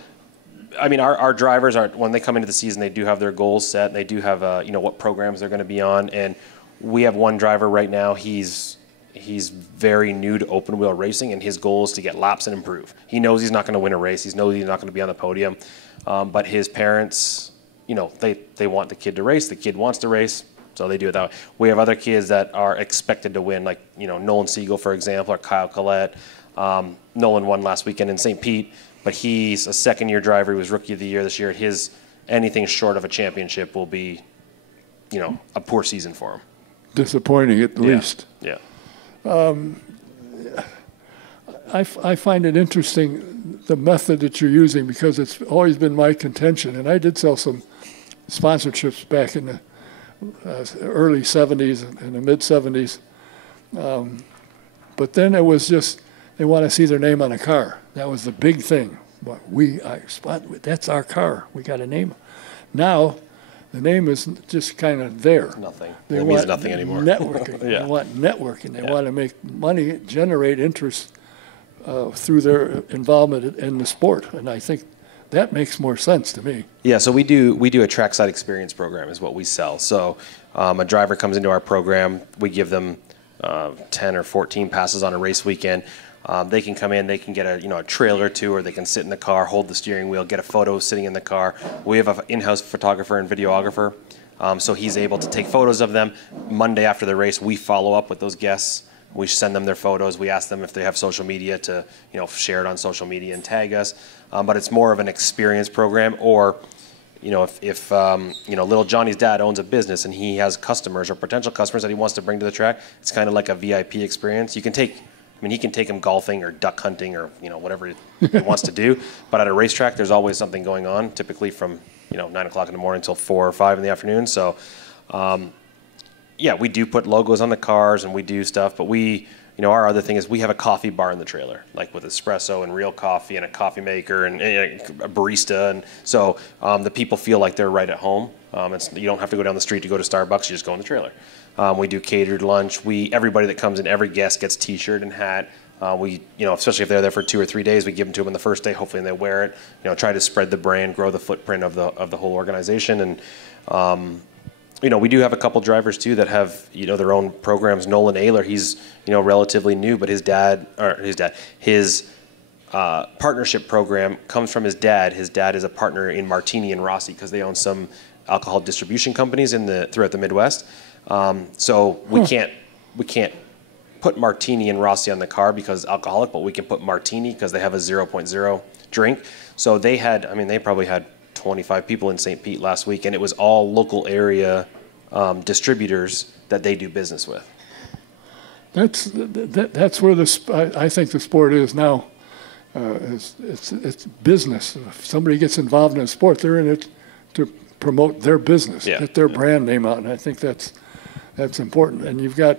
I mean, our drivers when they come into the season, they do have their goals set. They do have, what programs they're going to be on. And we have one driver right now. He's very new to open wheel racing, and his goal is to get laps and improve. He knows he's not going to win a race. He knows he's not going to be on the podium. But his parents, they want the kid to race. The kid wants to race, so they do it that way. We have other kids that are expected to win, like Nolan Siegel, for example, or Kyle Collette. Nolan won last weekend in St. Pete, but he's a second-year driver. He was Rookie of the Year this year. Anything short of a championship will be, a poor season for him. Disappointing at least. Yeah. I find it interesting, the method that you're using, because it's always been my contention, and I did sell some sponsorships back in the early 70s and the mid 70s. But then it was just, they want to see their name on a car. That was the big thing. That's our car. We got a name. Now, the name is just kind of there. Nothing. It means nothing anymore. Networking. Yeah. They want networking. They want to make money, generate interest through their involvement in the sport. And I think that makes more sense to me. Yeah, so we do a trackside experience program is what we sell. So a driver comes into our program. We give them 10 or 14 passes on a race weekend. They can come in, they can get a trailer tour, they can sit in the car, hold the steering wheel, get a photo sitting in the car. We have an in-house photographer and videographer, so he's able to take photos of them. Monday after the race, we follow up with those guests. We send them their photos. We ask them if they have social media to share it on social media and tag us. But it's more of an experience program, or if Little Johnny's dad owns a business and he has customers or potential customers that he wants to bring to the track, it's kind of like a VIP experience. You can take I mean, he can take him golfing or duck hunting or, you know, whatever he wants to do. But at a racetrack, there's always something going on, typically from, you know, 9 o'clock in the morning until 4 or 5 in the afternoon. So, yeah, we do put logos on the cars and we do stuff. But we, you know, our other thing is we have a coffee bar in the trailer, like with espresso and real coffee and a coffee maker and a barista. And so the people feel like they're right at home. You don't have to go down the street to go to Starbucks. You just go in the trailer. We do catered lunch. Everybody that comes in, every guest gets T-shirt and hat. You know, especially if they're there for 2 or 3 days, we give them to them on the first day. Hopefully, they wear it. You know, try to spread the brand, grow the footprint of the whole organization. And you know, we do have a couple drivers too that have, you know, their own programs. Nolan Ayler, he's, you know, relatively new, but his partnership program comes from his dad. His dad is a partner in Martini and Rossi because they own some alcohol distribution companies throughout the Midwest. So we can't put Martini and Rossi on the car because it's alcoholic, but we can put Martini because they have a 0.0 drink. So they probably had 25 people in St. Pete last week, and it was all local area distributors that they do business with. That's where I think the sport is now. It's business. If somebody gets involved in a sport, they're in it to promote their business, get their brand name out, and I think that's important. And you've got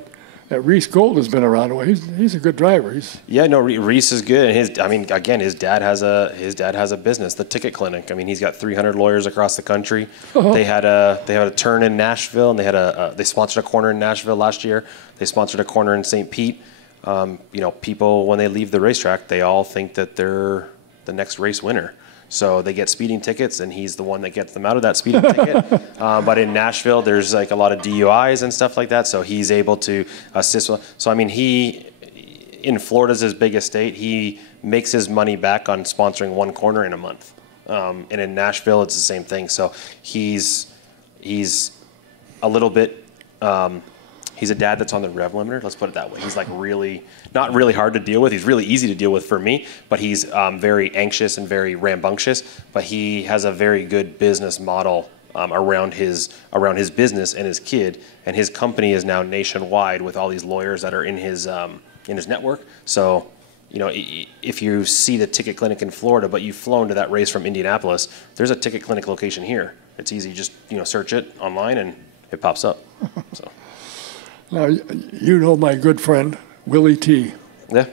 Reese Gold has been around a while. He's a good driver. Reese is good. And his dad has a business, the Ticket Clinic. I mean, he's got 300 lawyers across the country. They had a turn in Nashville, and they sponsored a corner in Nashville last year. They sponsored a corner in St. Pete. You know, people when they leave the racetrack, they all think that they're the next race winner. So they get speeding tickets, and he's the one that gets them out of that speeding ticket. But in Nashville, there's like a lot of DUIs and stuff like that, so he's able to assist. So, I mean, in Florida's his biggest state, he makes his money back on sponsoring one corner in a month. And in Nashville, it's the same thing. So he's a little bit... he's a dad that's on the rev limiter. Let's put it that way. He's like not really hard to deal with. He's really easy to deal with for me, but he's very anxious and very rambunctious. But he has a very good business model around his business and his kid. And his company is now nationwide with all these lawyers that are in his network. So, you know, if you see the Ticket Clinic in Florida, but you've flown to that race from Indianapolis, there's a Ticket Clinic location here. It's easy. Just, you know, search it online and it pops up. So. Now, you know my good friend, Willie T. Yeah.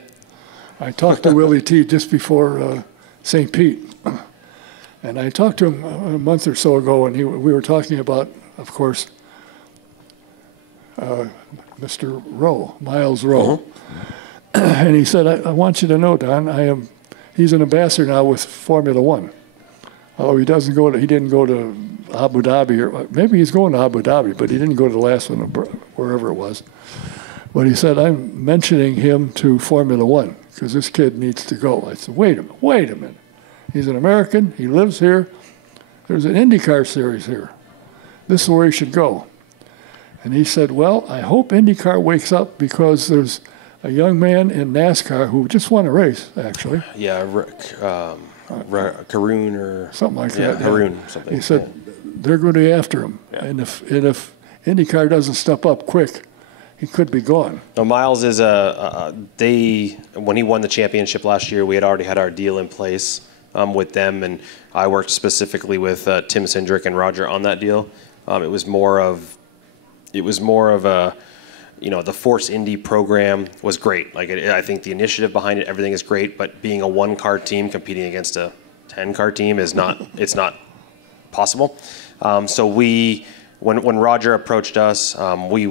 I talked to Willie T just before St. Pete. And I talked to him a month or so ago, and we were talking about, of course, Mr. Rowe, Miles Rowe. And he said, I want you to know, Don, he's an ambassador now with Formula One. Although he didn't go to Abu Dhabi, or maybe he's going to Abu Dhabi, but he didn't go to the last one, wherever it was. But he said, I'm mentioning him to Formula One because this kid needs to go. I said, wait a minute. He's an American. He lives here. There's an IndyCar series here. This is where he should go. And he said, well, I hope IndyCar wakes up because there's a young man in NASCAR who just won a race, actually. Yeah, Karoon or something like that. Haroon, something. He said they're going to be after him, and if IndyCar doesn't step up quick, he could be gone. No, Miles is when he won the championship last year, we had already had our deal in place with them, and I worked specifically with Tim Cindric and Roger on that deal. It was more of a, you know, the Force Indy program was great. Like I think the initiative behind it, everything is great. But being a one-car team competing against a 10-car team is not. It's not possible. So when Roger approached us, we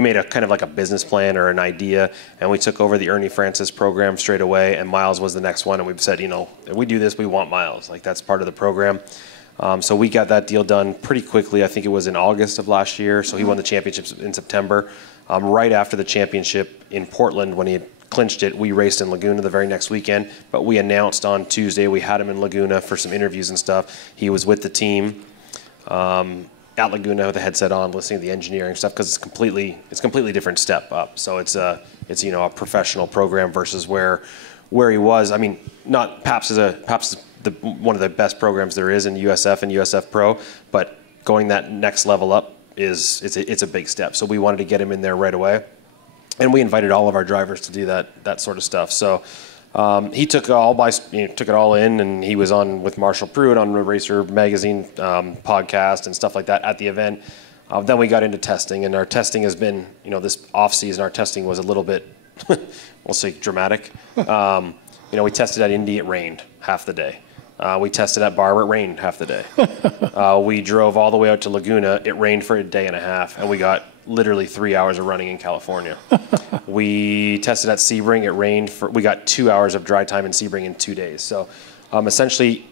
made a kind of like a business plan or an idea, and we took over the Ernie Francis program straight away. And Miles was the next one, and we've said, you know, if we do this, we want Miles. Like that's part of the program. So we got that deal done pretty quickly. I think it was in August of last year. So he won the championship in September. Right after the championship in Portland, when he had clinched it, we raced in Laguna the very next weekend. But we announced on Tuesday, we had him in Laguna for some interviews and stuff. He was with the team at Laguna with the headset on, listening to the engineering stuff, because it's completely different step up. So it's you know, a professional program versus where he was. I mean, Paps is one of the best programs there is in USF and USF Pro, but going that next level up it's a big step. So we wanted to get him in there right away. and we invited all of our drivers to do that sort of stuff. So he took it all in, and he was on with Marshall Pruitt on Road Racer Magazine podcast and stuff like that at the event. Then we got into testing, and our testing has been, this off season, our testing was a little bit, we'll say, dramatic. We tested at Indy, it rained half the day. We tested at Barber, it rained half the day. We drove all the way out to Laguna, it rained for a day and a half, and we got literally 3 hours of running in California. We tested at Sebring, it rained, we got 2 hours of dry time in Sebring in 2 days. So essentially,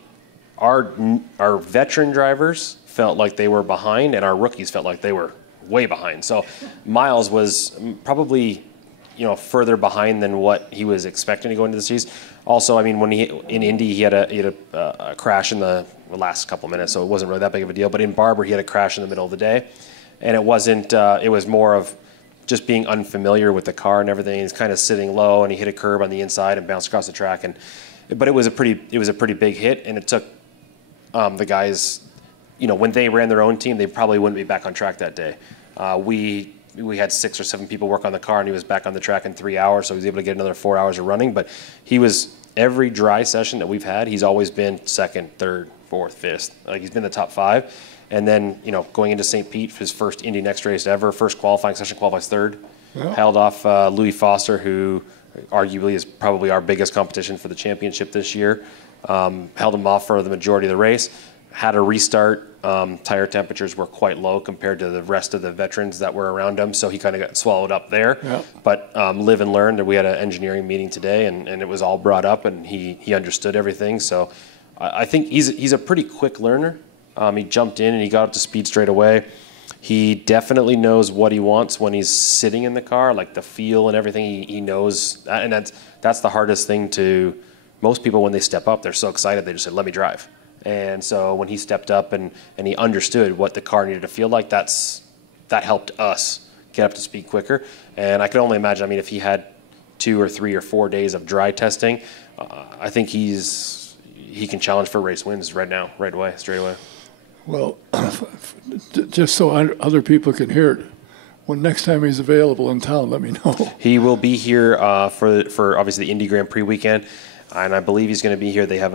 our veteran drivers felt like they were behind, and our rookies felt like they were way behind. So Miles was probably further behind than what he was expecting to go into the season. Also, when in Indy, he had a crash in the last couple of minutes, so it wasn't really that big of a deal. But in Barber, he had a crash in the middle of the day, and it wasn't. It was more of just being unfamiliar with the car and everything. He's kind of sitting low, and he hit a curb on the inside and bounced across the track. But it was a pretty big hit, and it took the guys. When they ran their own team, they probably wouldn't be back on track that day. We had 6 or 7 people work on the car, and he was back on the track in 3 hours, so he was able to get another 4 hours of running. But he was, every dry session that we've had, he's always been second, third, fourth, fifth. Like, he's been the top 5. And then, going into St. Pete, his first Indy Next race ever, first qualifying session, qualifies third. Yeah. Held off Louis Foster, who arguably is probably our biggest competition for the championship this year. Held him off for the majority of the race. Had a restart. Tire temperatures were quite low compared to the rest of the veterans that were around him, so he kind of got swallowed up there. Yeah. But live and learn. We had an engineering meeting today, and it was all brought up, and he understood everything. So I think he's a pretty quick learner. He jumped in and he got up to speed straight away. He definitely knows what he wants when he's sitting in the car, like the feel and everything. He knows, and that's the hardest thing to most people when they step up. They're so excited they just say, "Let me drive." And so when he stepped up and he understood what the car needed to feel like, that helped us get up to speed quicker. And I can only imagine, if he had 2 or 3 or 4 days of dry testing, I think he can challenge for race wins right now, straight away. Well, just so other people can hear it, when next time he's available in town, let me know. He will be here for obviously the Indy Grand Prix weekend, and I believe he's going to be here. They have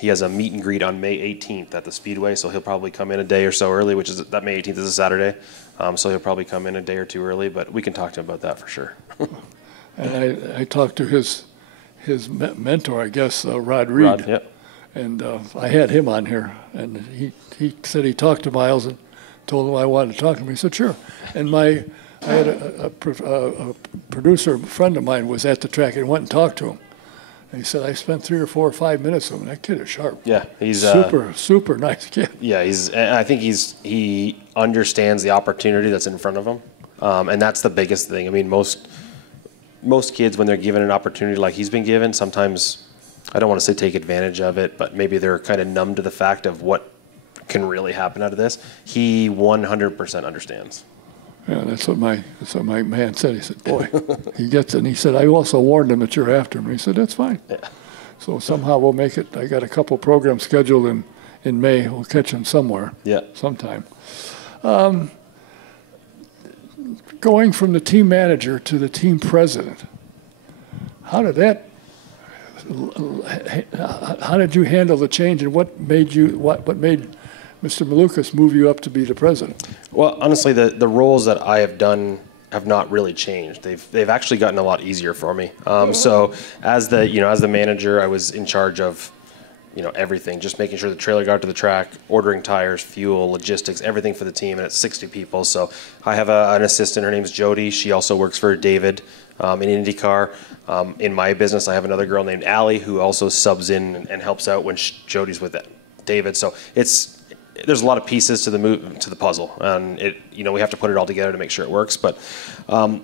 he has a meet and greet on May 18th at the Speedway, so he'll probably come in a day or so early, which is that May 18th is a Saturday, so he'll probably come in a day or two early, but we can talk to him about that for sure. And I talked to his mentor, I guess, Rod Reed. Rod, yep. And I had him on here, and he said he talked to Miles and told him I wanted to talk to him. He said, sure. And I had a producer, a friend of mine, was at the track and went and talked to him. And he said, I spent 3 or 4 or 5 minutes with him. That kid is sharp. Yeah, he's super nice kid. Yeah, I think he understands the opportunity that's in front of him, and that's the biggest thing. Most kids, when they're given an opportunity like he's been given, sometimes, I don't want to say take advantage of it, but maybe they're kind of numb to the fact of what can really happen out of this. He 100% understands. Yeah, that's what my man said. He said, boy, he gets it. And he said, I also warned him that you're after him. And he said, that's fine. Yeah. So somehow we'll make it. I got a couple programs scheduled in May. We'll catch him somewhere. Yeah. Sometime. Going from the team manager to the team president, how did you handle the change, and what made Mr. Malukas move you up to be the president? Well, honestly, the roles that I have done have not really changed. They've actually gotten a lot easier for me. So as the manager, I was in charge of everything, just making sure the trailer got to the track, ordering tires, fuel, logistics, everything for the team, and it's 60 people. So I have an assistant. Her name's Jody. She also works for David in IndyCar. In my business, I have another girl named Allie who also subs in and helps out when Jody's with David. So there's a lot of pieces to the puzzle, and we have to put it all together to make sure it works. But my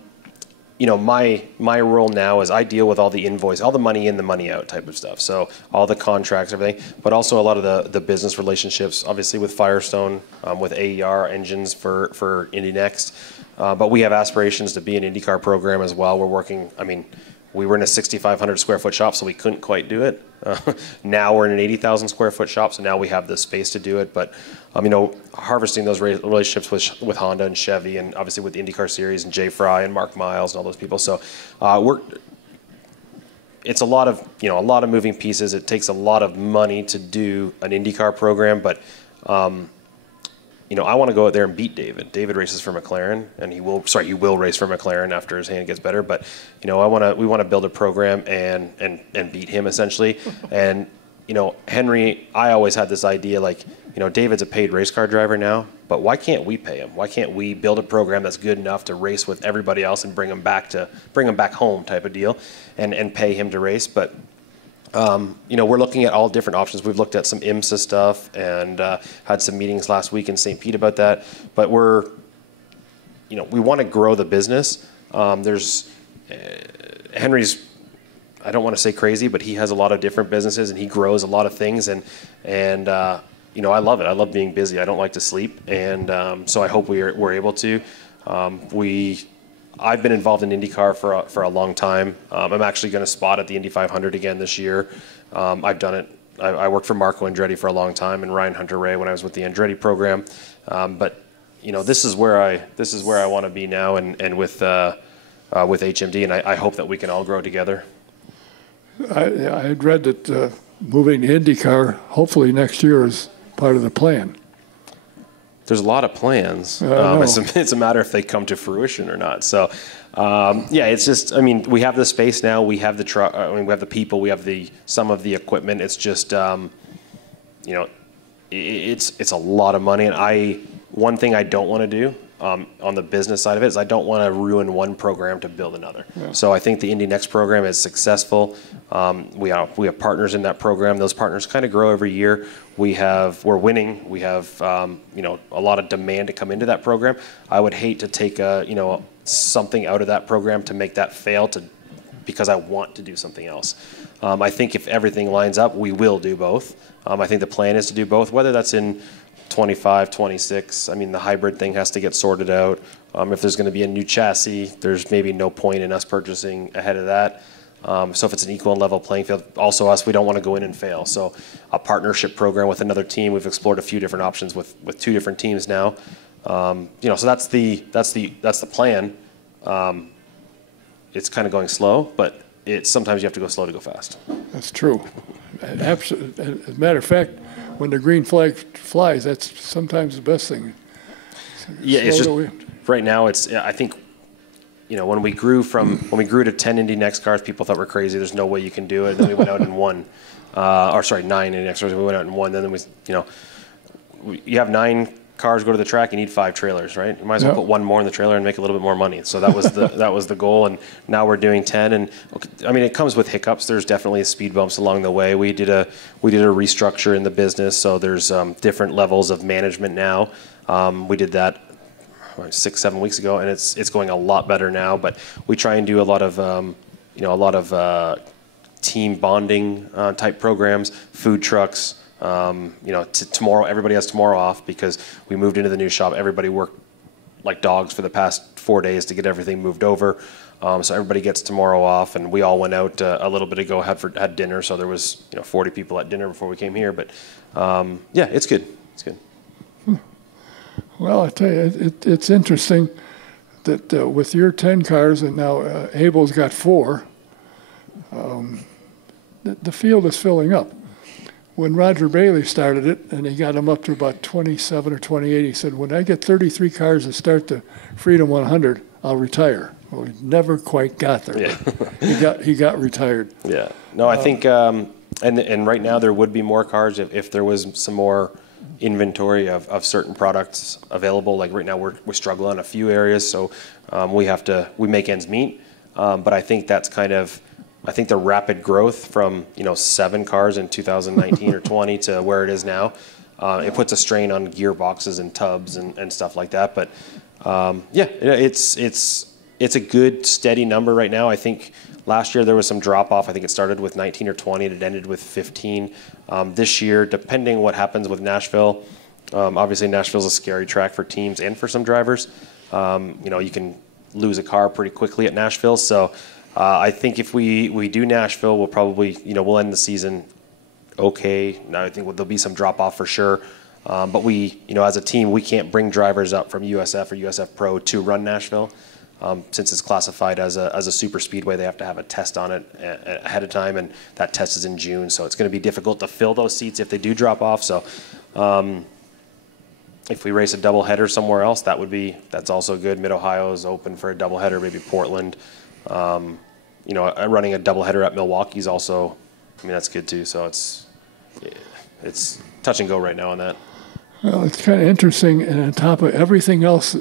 role now is I deal with all the invoice, all the money in, the money out type of stuff. So all the contracts, everything, but also a lot of the business relationships, obviously with Firestone, with AER engines for Indy Next. But we have aspirations to be an IndyCar program as well. We're working, we were in a 6,500 square foot shop, so we couldn't quite do it. Now we're in an 80,000 square foot shop, so now we have the space to do it. But harvesting those relationships with Honda and Chevy, and obviously with the IndyCar Series and Jay Fry and Mark Miles and all those people. So it's a lot of moving pieces. It takes a lot of money to do an IndyCar program, but I want to go out there and beat David. David races for McLaren, and he will race for McLaren after his hand gets better. But we want to build a program and beat him essentially. And Henry, I always had this idea like, David's a paid race car driver now, but why can't we pay him? Why can't we build a program that's good enough to race with everybody else and bring him back home type of deal, and pay him to race? But we're looking at all different options. We've looked at some IMSA stuff and had some meetings last week in St. Pete about that. But we want to grow the business. Henry's, I don't want to say crazy, but he has a lot of different businesses and he grows a lot of things. And I love it. I love being busy. I don't like to sleep. And so I hope we're able to. I've been involved in IndyCar for a long time. I'm actually going to spot at the Indy 500 again this year. I've done it. I worked for Marco Andretti for a long time and Ryan Hunter-Reay when I was with the Andretti program. But this is where I want to be now, and with HMD, and I hope that we can all grow together. I had read that moving to IndyCar hopefully next year is part of the plan. There's a lot of plans. It's a matter if they come to fruition or not. So, it's just, we have the space now. We have the truck. We have the people. We have some of the equipment. It's just, it's a lot of money. And one thing I don't want to do on the business side of it is I don't want to ruin one program to build another. Yeah. So I think the Indy Next program is successful. We have partners in that program. Those partners kind of grow every year. We're winning. We have a lot of demand to come into that program. I would hate to take something out of that program to make that fail because I want to do something else. I think if everything lines up, we will do both. I think the plan is to do both, whether that's in 25, 26. The hybrid thing has to get sorted out. If there's going to be a new chassis, there's maybe no point in us purchasing ahead of that. So if it's an equal and level playing field, also we don't want to go in and fail. So a partnership program with another team, we've explored a few different options with two different teams now. So that's the plan. It's kind of going slow, but sometimes you have to go slow to go fast. That's true. Absolutely. As a matter of fact, when the green flag flies, that's sometimes the best thing. It's just right now. I think, when we grew to 10 Indy Next cars, people thought we're crazy. There's no way you can do it. And then we went out and won. 9 Indy Next cars. We went out and won. Then you have 9 cars go to the track. You need 5 trailers, right? You might as well put one more in the trailer and make a little bit more money. So that was the goal. And now we're doing 10. And it comes with hiccups. There's definitely speed bumps along the way. We did a restructure in the business. So there's different levels of management now. We did that 6-7 weeks ago, and it's going a lot better now. But we try and do a lot of team bonding type programs, food trucks. Tomorrow, everybody has tomorrow off because we moved into the new shop. Everybody worked like dogs for the past 4 days to get everything moved over. So everybody gets tomorrow off, and we all went out a little bit ago, had dinner. So there was 40 people at dinner before we came here. But it's good. It's good. Well, I tell you, it's interesting that with your 10 cars and now Abel's got 4, the field is filling up. When Roger Bailey started it, and he got him up to about 27 or 28, he said, when I get 33 cars to start the Freedom 100, I'll retire. Well, he never quite got there. Yeah. He got retired. Yeah. No, I think, and right now there would be more cars if there was some more inventory of certain products available. Like right now we're struggling in a few areas, so we make ends meet. But I think that's I think the rapid growth from 7 cars in 2019 or 20 to where it is now, it puts a strain on gearboxes and tubs and stuff like that. But it's a good steady number right now. I think last year there was some drop off. I think it started with 19 or 20 and it ended with 15. This year, depending what happens with Nashville, obviously Nashville's a scary track for teams and for some drivers. You can lose a car pretty quickly at Nashville, so. I think if we do Nashville, we'll probably, we'll end the season okay. Now I think there'll be some drop off for sure. But we, as a team, we can't bring drivers up from USF or USF Pro to run Nashville. Since it's classified as a super speedway, they have to have a test on it ahead of time, and that test is in June. So it's going to be difficult to fill those seats if they do drop off. So if we race a doubleheader somewhere else, that's also good. Mid-Ohio is open for a doubleheader, maybe Portland. Running a doubleheader at Milwaukee is also, that's good too. So it's touch and go right now on that. Well, it's kind of interesting, and on top of everything else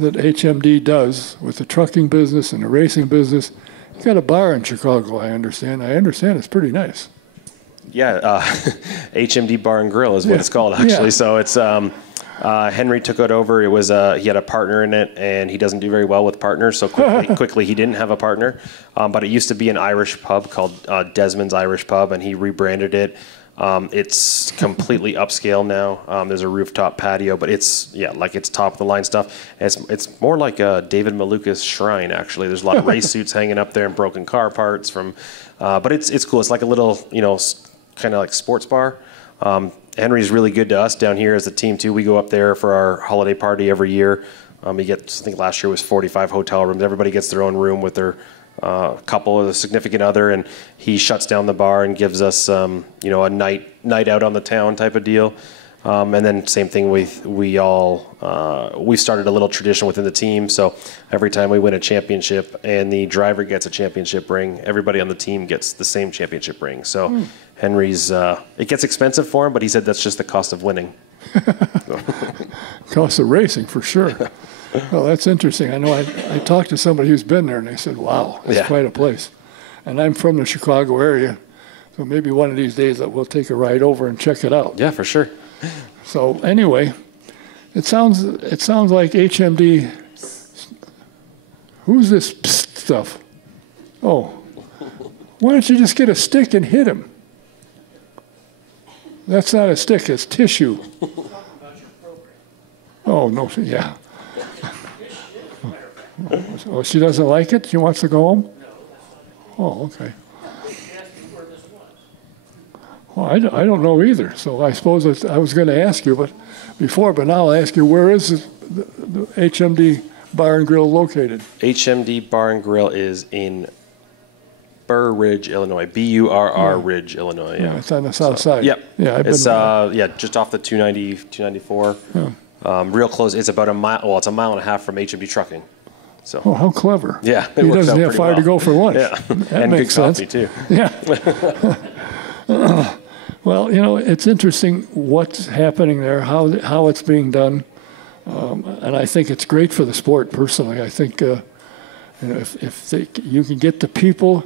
that HMD does with the trucking business and the racing business, you got a bar in Chicago, I understand. It's pretty nice. Yeah, HMD Bar and Grill is what it's called, actually. Yeah. So it's Henry took it over. It was he had a partner in it, and he doesn't do very well with partners. So quickly he didn't have a partner. But it used to be an Irish pub called Desmond's Irish Pub, and he rebranded it. It's completely upscale now. There's a rooftop patio, but it's top of the line stuff. It's more like a David Maluka's shrine, actually. There's a lot of race suits hanging up there and broken car parts from, but it's cool. It's like a little, kind of like sports bar. Henry's really good to us down here as a team too. We go up there for our holiday party every year. We get, I think last year was 45 hotel rooms. Everybody gets their own room with their couple or the significant other, and he shuts down the bar and gives us a night out on the town type of deal. And then same thing with we started a little tradition within the team. So every time we win a championship and the driver gets a championship ring, everybody on the team gets the same championship ring. So Henry's it gets expensive for him, but he said that's just the cost of winning. Cost of racing for sure. Well, that's interesting. I know I talked to somebody who's been there, and they said, wow, it's quite a place. And I'm from the Chicago area, so maybe one of these days that we'll take a ride over and check it out. Yeah, for sure. So anyway, it sounds like HMD. Who's this stuff? Oh, why don't you just get a stick and hit him? That's not a stick, it's tissue. Oh, no, yeah. Oh, she doesn't like it? She wants to go home? Oh, okay. Well, I don't know either, so I suppose I was going to ask you but now I'll ask you, where is the HMD Bar and Grill located? HMD Bar and Grill is in Burr Ridge, Illinois. Burr Ridge, Illinois. Yeah, it's on the south side. Yep. Yeah, it's just off the 294. Yeah. Real close. It's about a mile. Well, it's a mile and a half from HMD Trucking. So. Oh, how clever! Yeah, he doesn't have far to go for lunch. Yeah, that and makes good sense. Coffee too. Yeah. Well, it's interesting what's happening there, how it's being done, and I think it's great for the sport. Personally, I think if you can get the people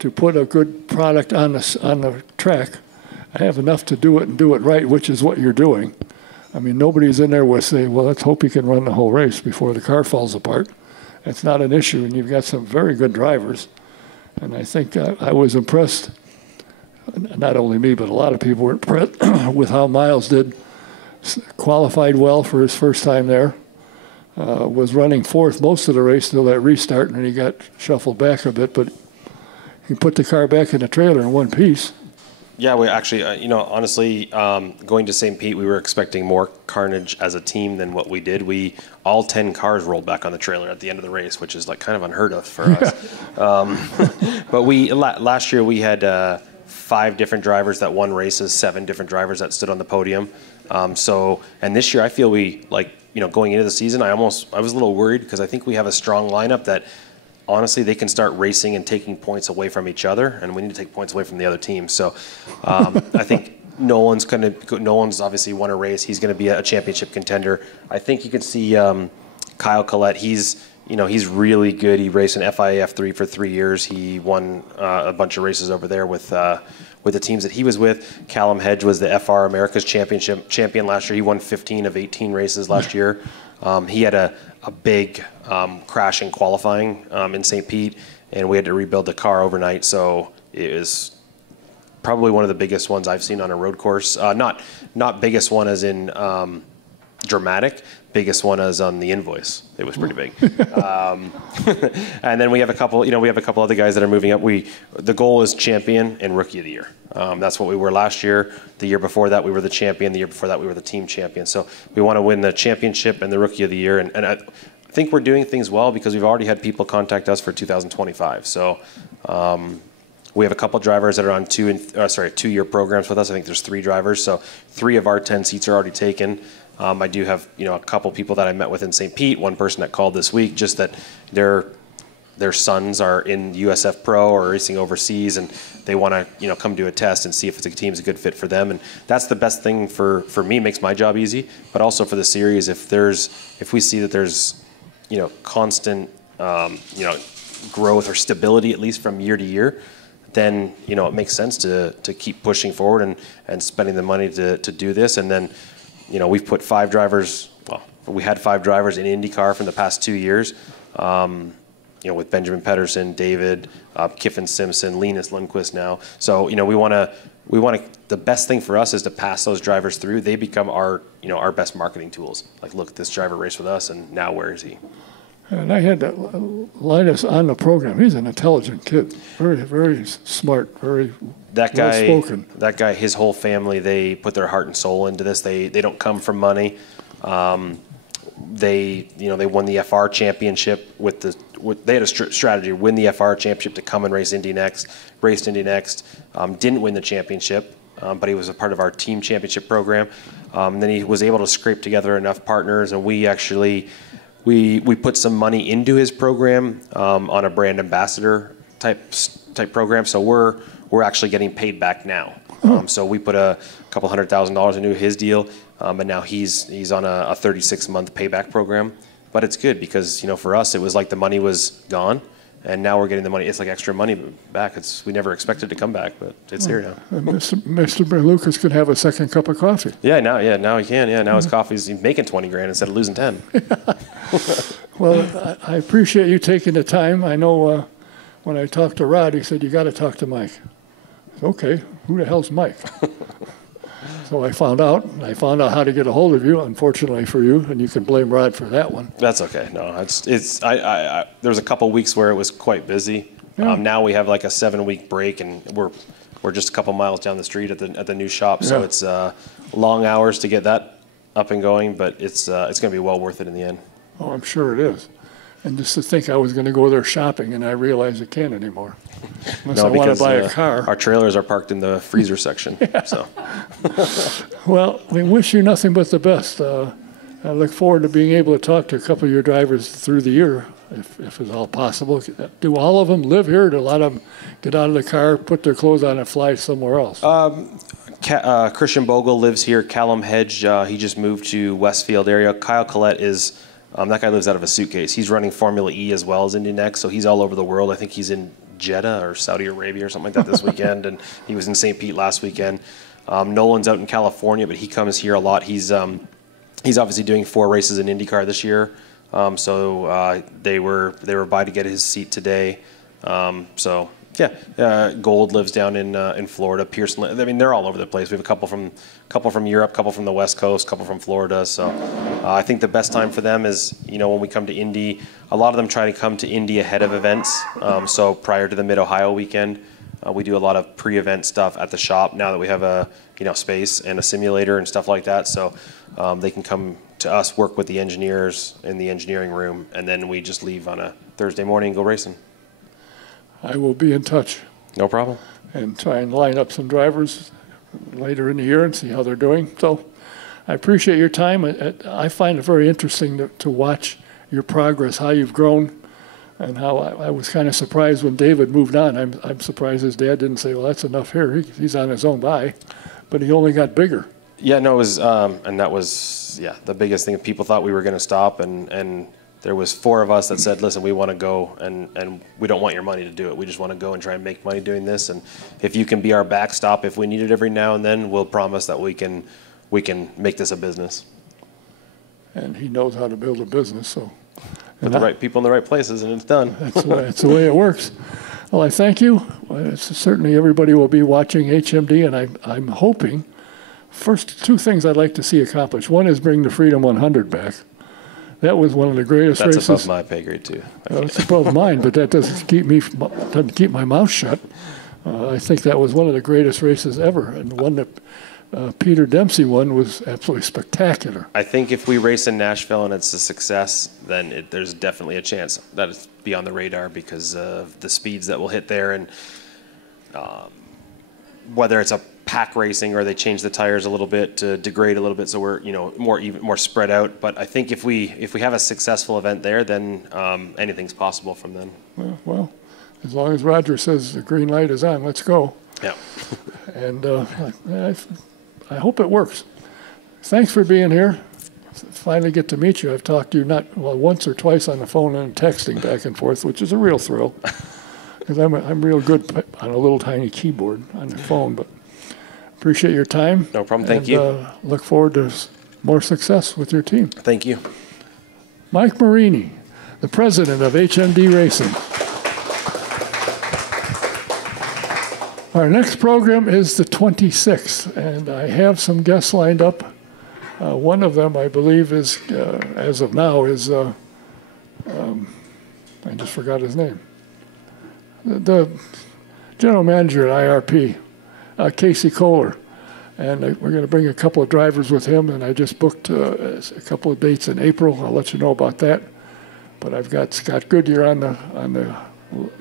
to put a good product on the track, I have enough to do it and do it right, which is what you're doing. I mean, nobody's in there with saying, well, let's hope you can run the whole race before the car falls apart. It's not an issue, and you've got some very good drivers. And I think I was impressed, not only me, but a lot of people were impressed with how Miles did. Qualified well for his first time there. Was running fourth most of the race until that restart, and then he got shuffled back a bit, but he put the car back in the trailer in one piece. Yeah, we actually, honestly, going to St. Pete, we were expecting more carnage as a team than what we did. All 10 cars rolled back on the trailer at the end of the race, which is like kind of unheard of for us. But last year we had 5 different drivers that won races, 7 different drivers that stood on the podium. And this year I feel going into the season, I was a little worried because I think we have a strong lineup that honestly, they can start racing and taking points away from each other, and we need to take points away from the other team. So I think Nolan's obviously won a race. He's going to be a championship contender. I think you can see Kyle Collette. He's really good. He raced an FIA F3 for 3 years. He won a bunch of races over there with the teams that he was with. Callum Hedge was the FR America's champion last year. He won 15 of 18 races last year. He had a big crash in qualifying in St. Pete, and we had to rebuild the car overnight. So it was probably one of the biggest ones I've seen on a road course. Not biggest one as in dramatic. Biggest one is on the invoice. It was pretty big. And then we have a couple, other guys that are moving up. The goal is champion and rookie of the year. That's what we were last year. The year before that, we were the champion. The year before that, we were the team champion. So we want to win the championship and the rookie of the year. And I think we're doing things well because we've already had people contact us for 2025. So we have a couple drivers that are on 2-year programs with us. I think there's 3 drivers. So 3 of our 10 seats are already taken. I do have, a couple people that I met with in St. Pete, one person that called this week, just that their sons are in USF Pro or racing overseas, and they want to, come do a test and see if the team's a good fit for them. And that's the best thing for me, makes my job easy, but also for the series. If we see that there's, constant, growth or stability, at least from year to year, then, it makes sense to keep pushing forward and spending the money to do this. And then, we've put 5 drivers, we had 5 drivers in IndyCar from the past 2 years, with Benjamin Pedersen, David, Kiffin Simpson, Linus Lundqvist now. So, we want to, the best thing for us is to pass those drivers through. They become our best marketing tools. Like, look, this driver raced with us, and now where is he? And I had Linus on the program. He's an intelligent kid, very, very smart, very well-spoken. That guy, his whole family, they put their heart and soul into this. They don't come from money. They won the FR championship they had a strategy to win the FR championship to come and race Indy next. Raced Indy next. Didn't win the championship, but he was a part of our team championship program. Then he was able to scrape together enough partners, and we actually. We put some money into his program on a brand ambassador type program, so we're actually getting paid back now. So we put a couple $100,000 into his deal, and now he's on a 36-month payback program. But it's good because for us it was like the money was gone, and now we're getting the money. It's like extra money back. We never expected to come back, but it's here now. And Mr. Lucas could have a second cup of coffee. Now he can. Yeah, now his coffee's making $20,000 instead of losing 10. Well, I appreciate you taking the time. I know when I talked to Rod, he said, you got to talk to Mike. I said, okay, who the hell's Mike? So I found out how to get a hold of you, unfortunately for you, and you can blame Rod for that one. That's okay. No, there was a couple weeks where it was quite busy. Yeah. Now we have like a 7-week break, and we're just a couple miles down the street at the new shop. So it's long hours to get that up and going, but it's going to be well worth it in the end. Oh, I'm sure it is. And just to think I was going to go there shopping, and I realize I can't anymore. Unless I want to buy a car. Our trailers are parked in the freezer section. So. Well, we wish you nothing but the best. I look forward to being able to talk to a couple of your drivers through the year, if it's all possible. Do all of them live here? Do a lot of them get out of the car, put their clothes on, and fly somewhere else? Christian Bogle lives here. Callum Hedge, he just moved to Westfield area. Kyle Collette is... that guy lives out of a suitcase. He's running Formula E as well as Indy next, so he's all over the world. I think he's in Jeddah or Saudi Arabia or something like that this weekend, and he was in St. Pete last weekend. Nolan's out in California, but he comes here a lot. He's obviously doing 4 races in IndyCar this year, so they were by to get his seat today. Gold lives down in Florida. Pearson, I mean, they're all over the place. We have a couple from Europe, a couple from the West Coast, a couple from Florida. So I think the best time for them is, when we come to Indy. A lot of them try to come to Indy ahead of events. So prior to the Mid-Ohio weekend, we do a lot of pre-event stuff at the shop now that we have a space and a simulator and stuff like that. So they can come to us, work with the engineers in the engineering room, and then we just leave on a Thursday morning and go racing. I will be in touch. No problem. And try and line up some drivers later in the year and see how they're doing. So I appreciate your time. I find it very interesting to watch your progress, how you've grown, and how I was kind of surprised when David moved on. I'm surprised his dad didn't say, well, that's enough here. He's on his own bye. But he only got bigger. Yeah, no, it was, and that was, the biggest thing. People thought we were going to stop, and there was 4 of us that said, listen, we want to go, and we don't want your money to do it. We just want to go and try and make money doing this. And if you can be our backstop, if we need it every now and then, we'll promise that we can make this a business. And he knows how to build a business, so. Put the right people in the right places, and it's done. That's the way it works. Well, I thank you. Certainly everybody will be watching HMD, and I'm hoping first two things I'd like to see accomplished. One is bring the Freedom 100 back. That was one of the greatest races. That's above my pay grade too. It's above mine, but that doesn't keep my mouth shut. I think that was one of the greatest races ever, and the one that Peter Dempsey won was absolutely spectacular. I think if we race in Nashville and it's a success, then there's definitely a chance that it's be on the radar because of the speeds that we'll hit there, and whether it's a pack racing or they change the tires a little bit to degrade a little bit, so we're more spread out. But I think if we have a successful event there, then anything's possible from then. Well, as long as Roger says the green light is on, let's go. Yeah. And I hope it works. Thanks for being here. Finally get to meet you. I've talked to you once or twice on the phone and texting back and forth, which is a real thrill. Because I'm real good on a little tiny keyboard on the phone, but appreciate your time. No problem. Thank you. Look forward to more success with your team. Thank you. Mike Maurini, the president of HMD Racing. Our next program is the 26th, and I have some guests lined up. One of them, I believe, is, as of now, is, I just forgot his name. The general manager at IRP, Casey Kohler. And we're going to bring a couple of drivers with him, and I just booked a couple of dates in April. I'll let you know about that. But I've got Scott Goodyear on the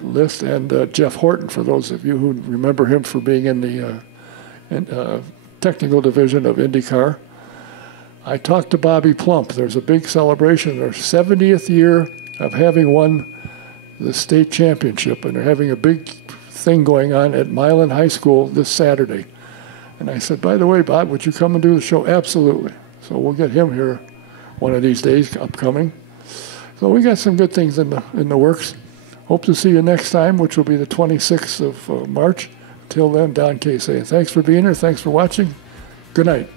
list, and Jeff Horton, for those of you who remember him for being in the technical division of IndyCar. I talked to Bobby Plump. There's a big celebration, their 70th year of having won the state championship, and they're having a big thing going on at Milan High School this Saturday. And I said, by the way, Bob, would you come and do the show? Absolutely. So we'll get him here one of these days upcoming. So we got some good things in the works. Hope to see you next time, which will be the 26th of March. Until then, Don Kay saying thanks for being here. Thanks for watching. Good night.